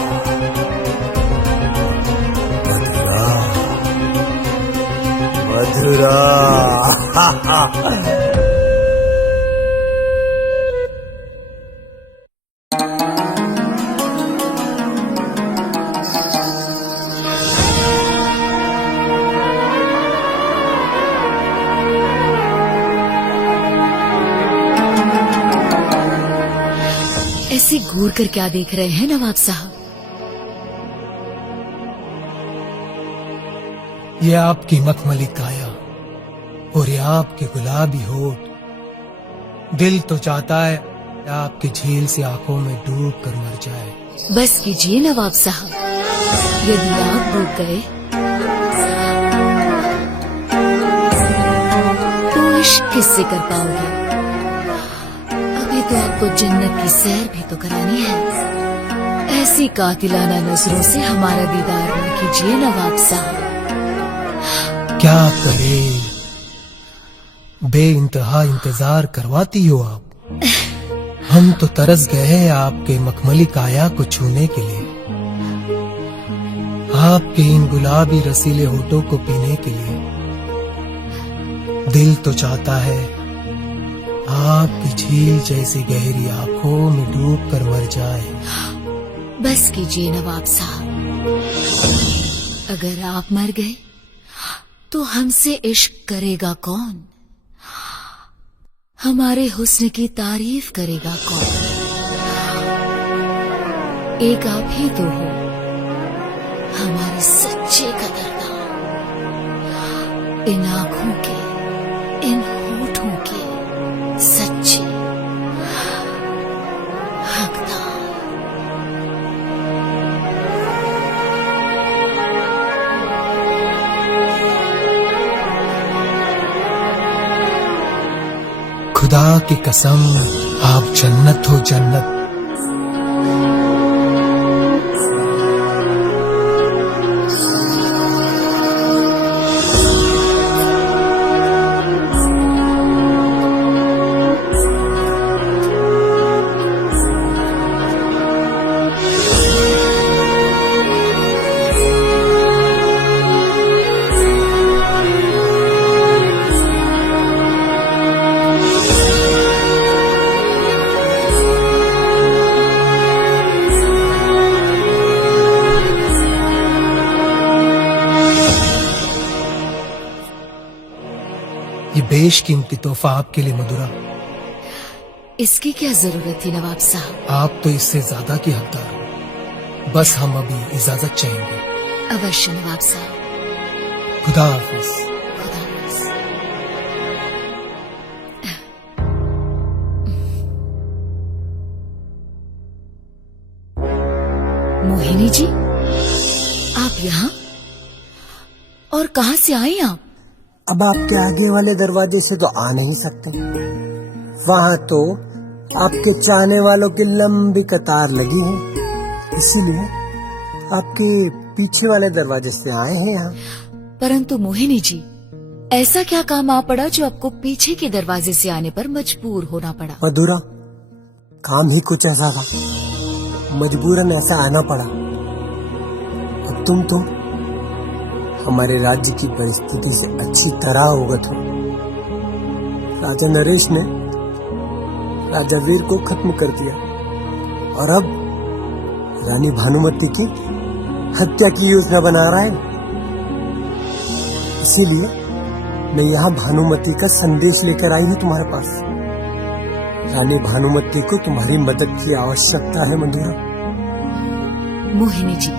मधुरा। मधुरा। ऐसे घूर कर क्या देख रहे हैं नवाब साहब? ये आपकी मखमली काया और ये आपके गुलाबी होठ, दिल तो चाहता है आपकी झील से आंखों में डूब कर मर जाए। बस कीजिए नवाब साहब, यदि आप डूब गए तो इश्क किससे कर पाओगे? अभी तो आपको जन्नत की सैर भी तो करानी है। ऐसी कातिलाना नजरों से हमारा दीदार न कीजिए नवाब साहब। क्या करे, बेइंतहा इंतजार करवाती हो आप। हम तो तरस गए हैं आपके मखमली काया को छूने के लिए, आपके इन गुलाबी रसीले होठों को पीने के लिए। दिल तो चाहता है आपकी झील जैसी गहरी आंखों में डूब कर मर जाए। बस कीजिए नवाब साहब, अगर आप मर गए तो हमसे इश्क करेगा कौन? हमारे हुस्न की तारीफ करेगा कौन? एक आप ही तो हो हमारे सच्चे कदरदान, इन आंखों के, इन होठों के सच्चे हकदार। खुदा की कसम, आप जन्नत हो जन्नत। बेशकीमती तोहफा आपके लिए मधुरा। इसकी क्या जरूरत थी नवाब साहब? आप तो इससे ज्यादा की हकदार हो। बस हम अभी इजाजत चाहेंगे। अवश्य नवाब साहब। खुदा हाफिज। खुदा हाफिज। मोहिनी जी, आप यहाँ? और कहाँ से आई आप? अब आपके आगे वाले दरवाजे से तो आ नहीं सकते। वहाँ तो आपके चाहने वालों की लंबी कतार लगी है, इसीलिए आपके पीछे वाले दरवाजे से आए हैं यहाँ। परंतु मोहिनी जी, ऐसा क्या काम आ पड़ा जो आपको पीछे के दरवाजे से आने पर मजबूर होना पड़ा? मधुरा, काम ही कुछ ऐसा था, मजबूरन ऐसा आना पड़ा। अब तुम तो हमारे राज्य की परिस्थिति से अच्छी तरह अवगत हो। राजा नरेश ने राजा वीर को खत्म कर दिया और अब रानी भानुमति की हत्या की योजना बना रहा है। इसीलिए मैं यहाँ भानुमति का संदेश लेकर आई हूँ तुम्हारे पास। रानी भानुमति को तुम्हारी मदद की आवश्यकता है मधुरा। मोहिनी जी,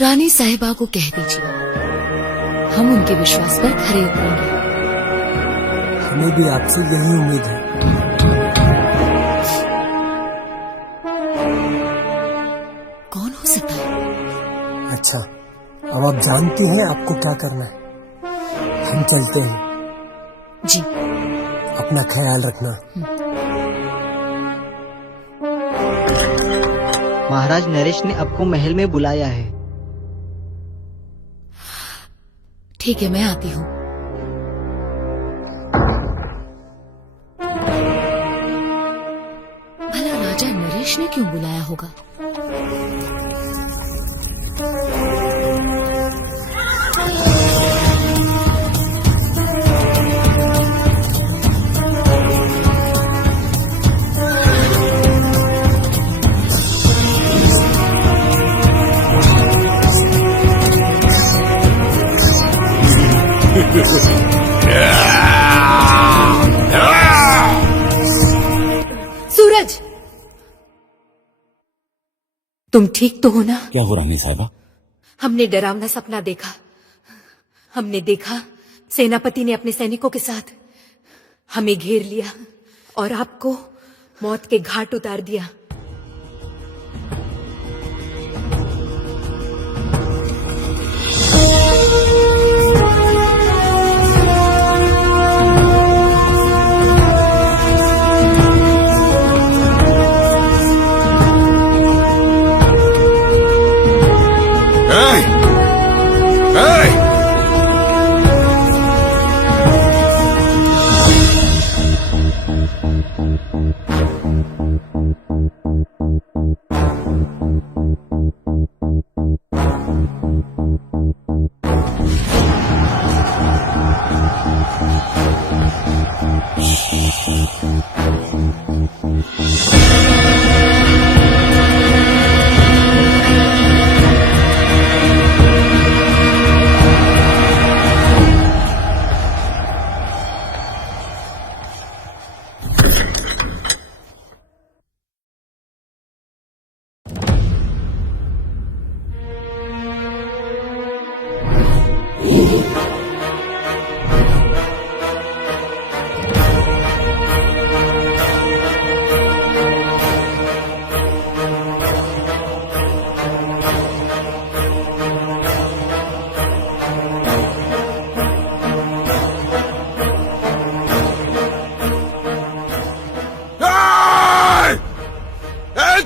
रानी साहिबा को कह दीजिए, हम उनके विश्वास पर खरे उतरेंगे। हमें भी आपसे यही उम्मीद है। कौन हो सकता है? अच्छा, अब आप जानती हैं आपको क्या करना है। हम चलते हैं। जी। अपना ख्याल रखना। महाराज नरेश ने आपको महल में बुलाया है। ठीक है, मैं आती हूँ। भला राजा नरेश ने क्यों बुलाया होगा? सूरज, तुम ठीक तो हो ना? क्या हो रानी साहिबा? हमने डरावना सपना देखा। हमने देखा सेनापति ने अपने सैनिकों के साथ हमें घेर लिया और आपको मौत के घाट उतार दिया।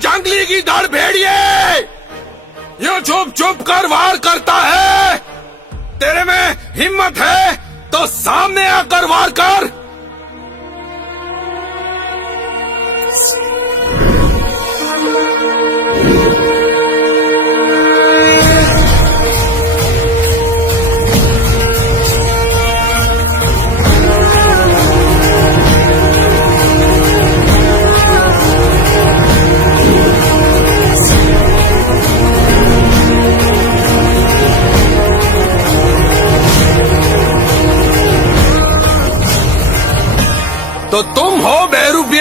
जंगली की धड़ भेड़िए, ये चुप चुप कर वार करता है। तेरे में हिम्मत है तो सामने आकर वार कर।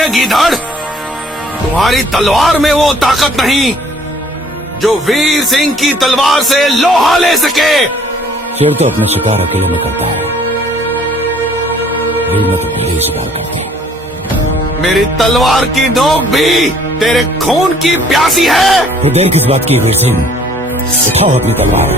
सुनिए गीधड़, तुम्हारी तलवार में वो ताकत नहीं जो वीर सिंह की तलवार से लोहा ले सके। शेर तो अपने शिकार अकेले में करता है, भीड़ में तो भीड़ ही शिकार करते हैं। मेरी तलवार की नोक भी तेरे खून की प्यासी है। तो देर किस बात की वीर सिंह, उठाओ अपनी तलवार।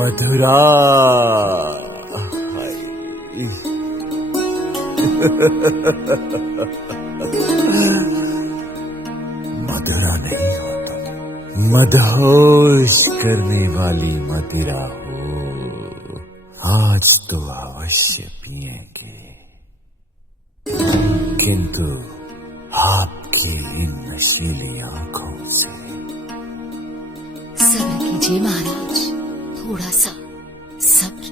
मधुरा मधुरा नहीं हो तुम, मदहोश करने वाली मदिरा हो। आज तो अवश्य पिएंगे, किंतु आपकी इन नशीली आंखों से। सब्र कीजिए महाराज, थोड़ा सा सब्र।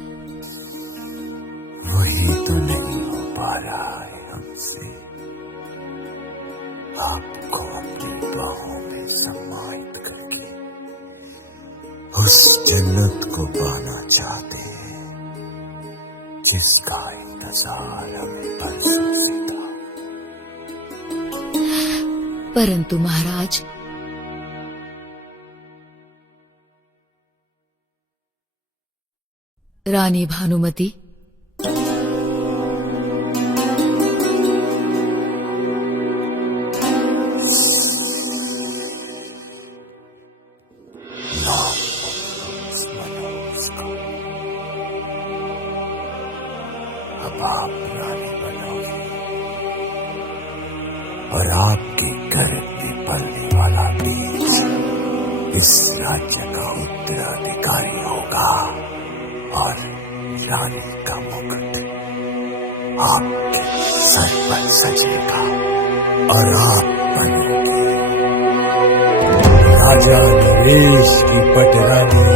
वही तो नहीं हो पा रहा है हमसे। आपको अपनी बाहों में सम्मानित करके उस जन्नत को पाना चाहते हैं जिसका इंतजार हमें बरसों से था। परंतु महाराज, रानी भानुमति अब आप रानी बनोगी और आपके गर्भ में पलने वाला बीज इस राज्य का उत्तराधिकारी होगा और रानी का मुकुट आपके सर पर सजेगा और आप बनेंगे राजा नरेश की पटरानी।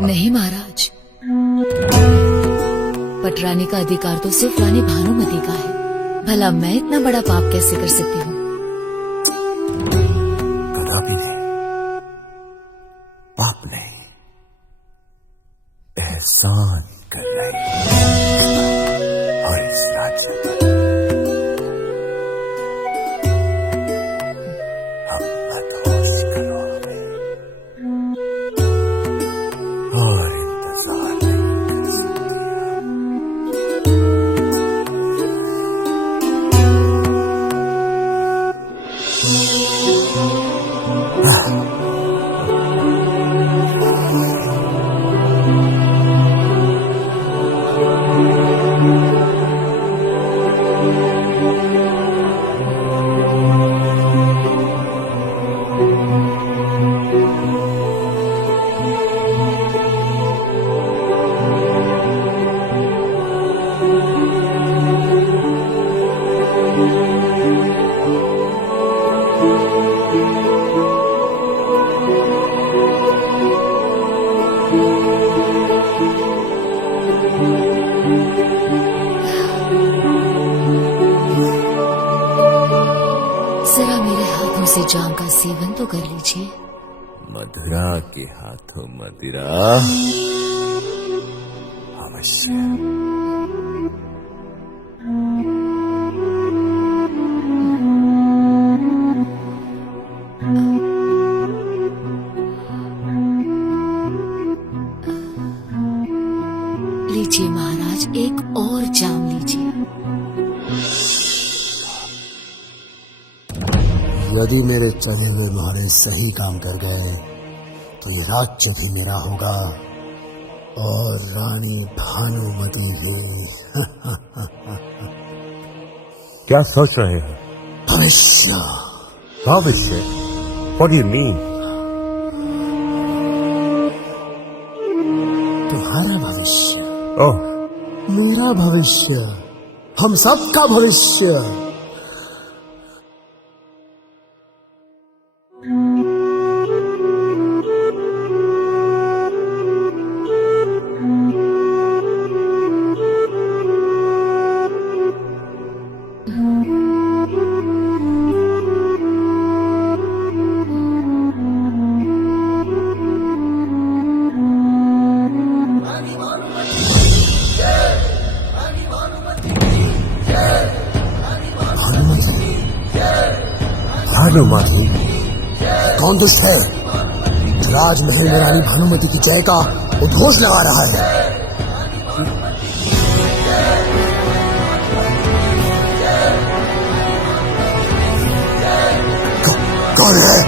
नहीं महाराज, पटरानी का अधिकार तो सिर्फ रानी भानुमति का है। भला मैं इतना बड़ा पाप कैसे कर सकती हूँ? कदापि नहीं, पाप नहीं, एहसान कर रही है और जरा मेरे हाथों से जाम का सेवन तो कर लीजिए। मधुरा के हाथों मदिरा अवश्य। लीजिए महाराज, एक और जाम लीजिए। यदि मेरे चले हुए मोहरे सही काम कर गए तो ये राज्य भी मेरा होगा और रानी भानुमति भी। क्या सोच रहे हैं? भविष्य। भविष्य? What do you mean? तुम्हारा भविष्य, ओह, मेरा भविष्य, हम सबका भविष्य। भानुमति? कौन दुष्ट है जो राजमहल में रानी भानुमति की जय का उद्घोष लगा रहा है? कौन है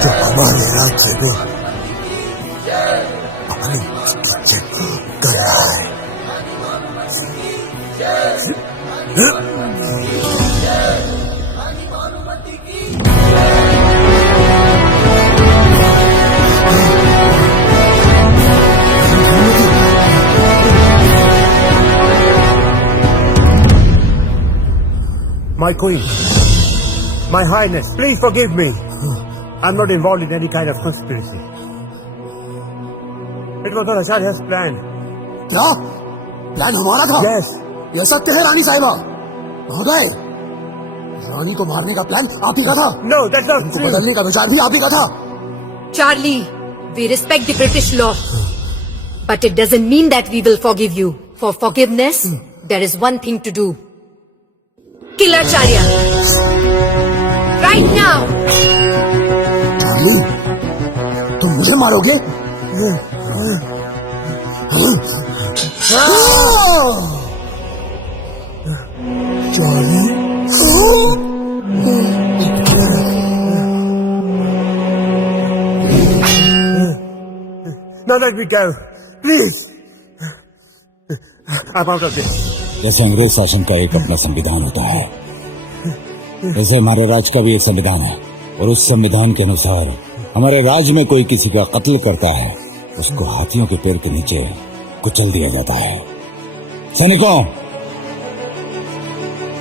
जो हमारे राज्य में अपनी जय कर रहा है? My queen, my highness, please forgive me. I'm not involved in any kind of conspiracy. It was all Acharya's plan. क्या प्लान हमारा था? Yes. यह सत्य है रानी साहिबा। महोदय, रानी को मारने का प्लान आप ही का था। No, that's not उनको true. बदलने का विचार भी आप ही का था। Charlie, we respect the British law, but it doesn't mean that we will forgive you. For forgiveness, there is one thing to do. Kill Acharya. Right now. Charlie, तुम मुझे मारोगे? Charlie, Now let me go, please. I'm out of this. जैसे अंग्रेज शासन का एक अपना संविधान होता है, वैसे हमारे राज्य का भी एक संविधान है, और उस संविधान के अनुसार हमारे राज्य में कोई किसी का कत्ल करता है, उसको हाथियों के पैर के नीचे कुचल दिया जाता है। सैनिकों,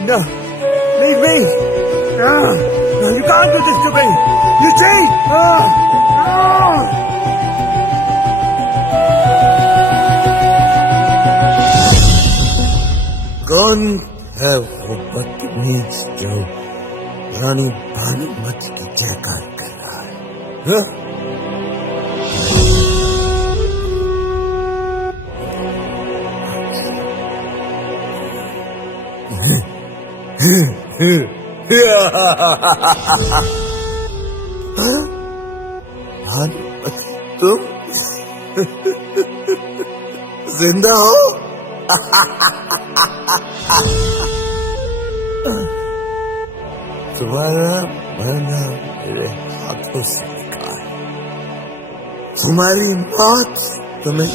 No, leave me. You can't do this to me. You cheat. कौन है वो बदतमीज जो रानी भानुमति की जयकार कर रहा है? हाँ? भानुमति, तुम जिंदा हो? तुम्हारा मरना मेरे हाथों से लिखा है। तुम्हारी मौत तुम्हें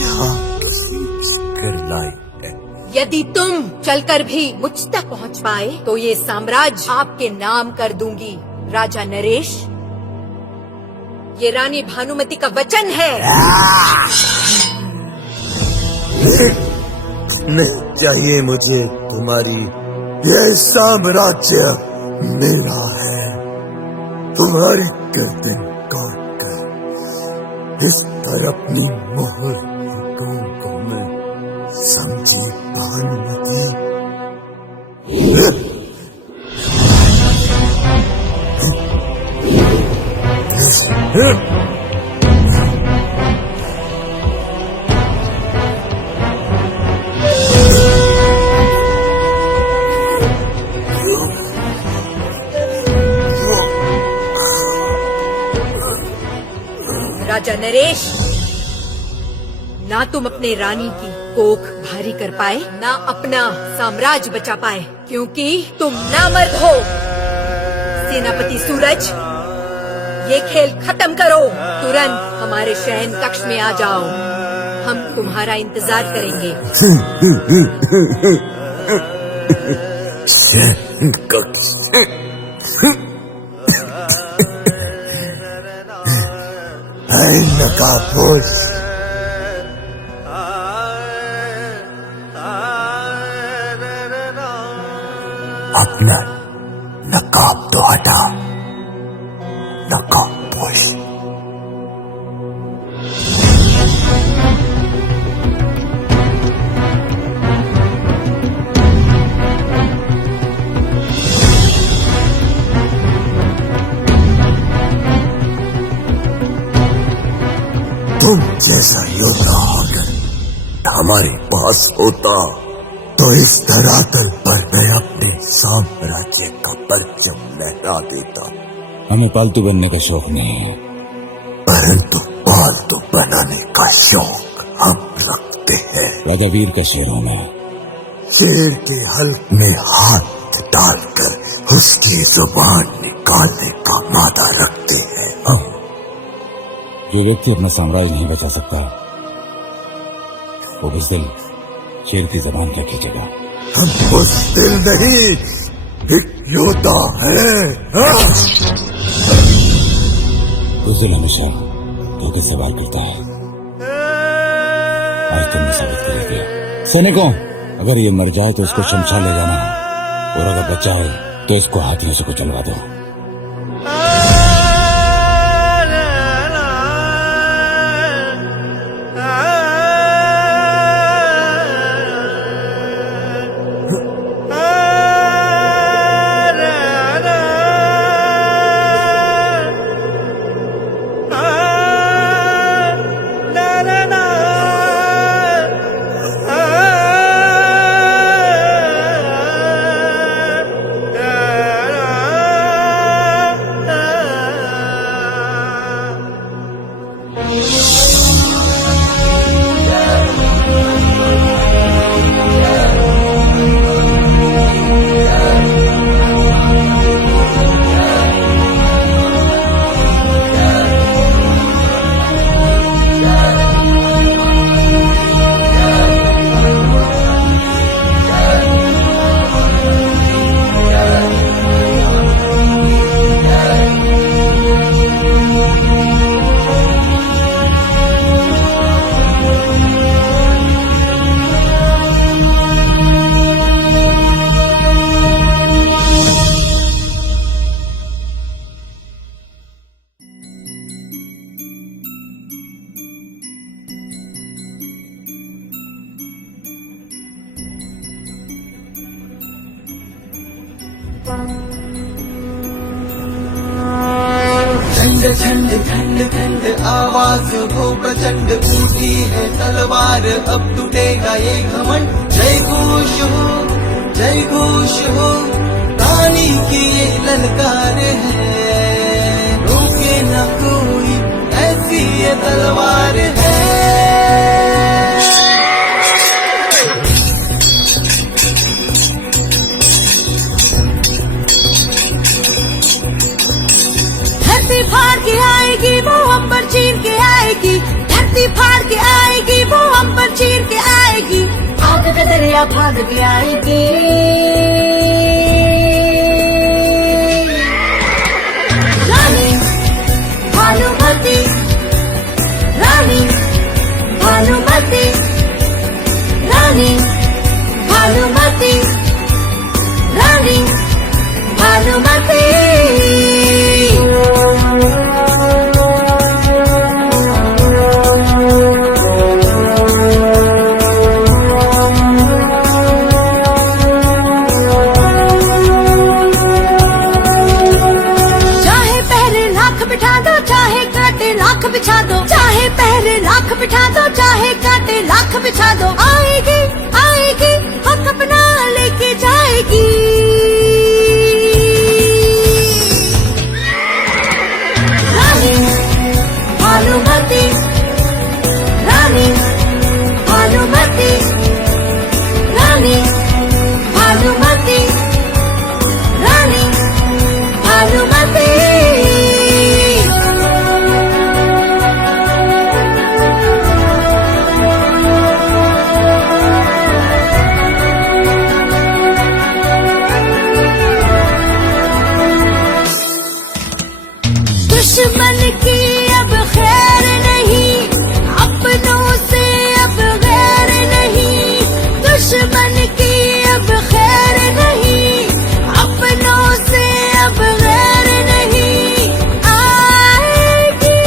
यहाँ खींच कर लाई है। यदि तुम चलकर भी मुझ तक पहुंच पाए तो ये साम्राज्य आपके नाम कर दूंगी। राजा नरेश, ये रानी भानुमति का वचन है। नहीं चाहिए मुझे तुम्हारी, ये साम्राज्य मेरा है। तुम्हारी गर्दन काट कर इस पर अपनी मोहर लूटूंगा मैं, समझी भानुमति? राजा नरेश, ना तुम अपने रानी की कोख भारी कर पाए, ना अपना साम्राज्य बचा पाए, क्योंकि तुम नामर्द हो। सेनापति सूरज, ये खेल खत्म करो। तुरंत हमारे शयन कक्ष में आ जाओ, हम तुम्हारा इंतजार करेंगे। नकाबपोश, अपना नकाब तो हटा, नकाबपोश। तुम जैसा योद्धा अगर हमारे पास होता तो इस धरातल पर मैं अपने साम्राज्य का परचम लहरा देता। हमें पालतू बनने का शौक नहीं है, परंतु पालतू बनाने का शौक हम रखते हैं। राजा वीर का शेर होना, शेर के हल्क में हाथ डालकर उसकी जुबान निकालने का मादा रखते हैं हम। जो व्यक्ति अपना साम्राज्य नहीं बचा सकता, वो बुज़दिल शेर की जबान क्या खींचेगा। हम बुज़दिल नहीं, एक योद्धा है। बुज़दिल हमेशा धोखे से वार करता है। आज तुमने साबित कर दिया। सैनिकों, अगर ये मर जाए तो इसको शमशान ले जाना, और अगर बचा है तो इसको हाथियों से कुचलवा दो। ठंड ठंड ठंड ठंड आवाज हो प्रचंड, उठी है तलवार अब टूटेगा ये घमंड। जय घोष हो, जय घोष हो, रानी की ये ललकार है, रोके न कोई ऐसी ये तलवार है। धरती फाड़ के आएगी वो अंबर चीर के आएगी, धरती फाड़ के आएगी वो अंबर चीर के आएगी, आग का दरिया भाग के आएगी। रानी भानुमती, रानी भानुमती, रानी भानुमती, रानी भानुमती। चाहे कांटे लाख बिछा दो, आएगी आएगी हक अपना लेके जाएगी। रानी भानुमती, रानी भानुमती, रानी भानुमती, रानी भानुमती। दुश्मन की अब खैर नहीं, अपनों से अब गैर नहीं। दुश्मन की अब खैर नहीं, अपनों से अब गैर नहीं। आएगी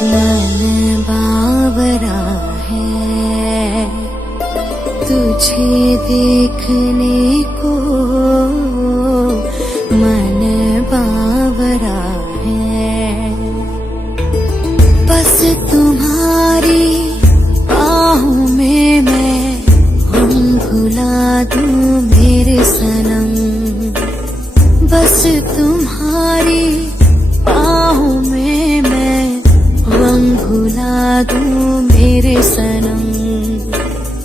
मन बावरा है तुझे देखने को, मन बावरा है। बस तुम्हारी बाहों में मैं हम भुला दूं मेरे सनम। बस तुम्हारी बाहों में मैं रंग भुला दूं मेरे सनम।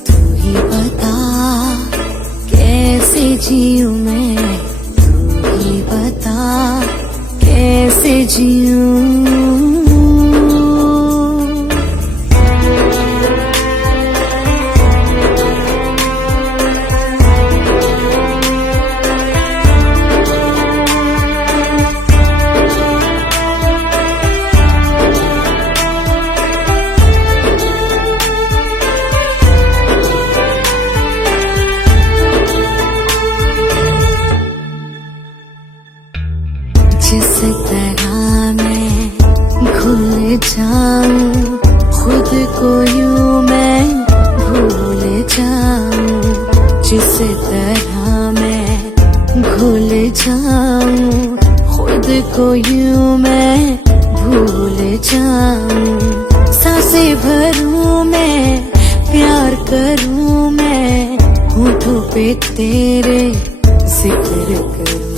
तू ही बता कैसे जीऊं मैं, तू ही बता कैसे जीऊं। जिस तरह मैं भूल जाऊं खुद को यूं मैं भूल जाऊं। जिस तरह मैं भूल जाऊं खुद को यूं मैं भूल जाऊं। सांसें भरूं मैं प्यार करूं मैं, होठों पे तेरे जिक्र करूं।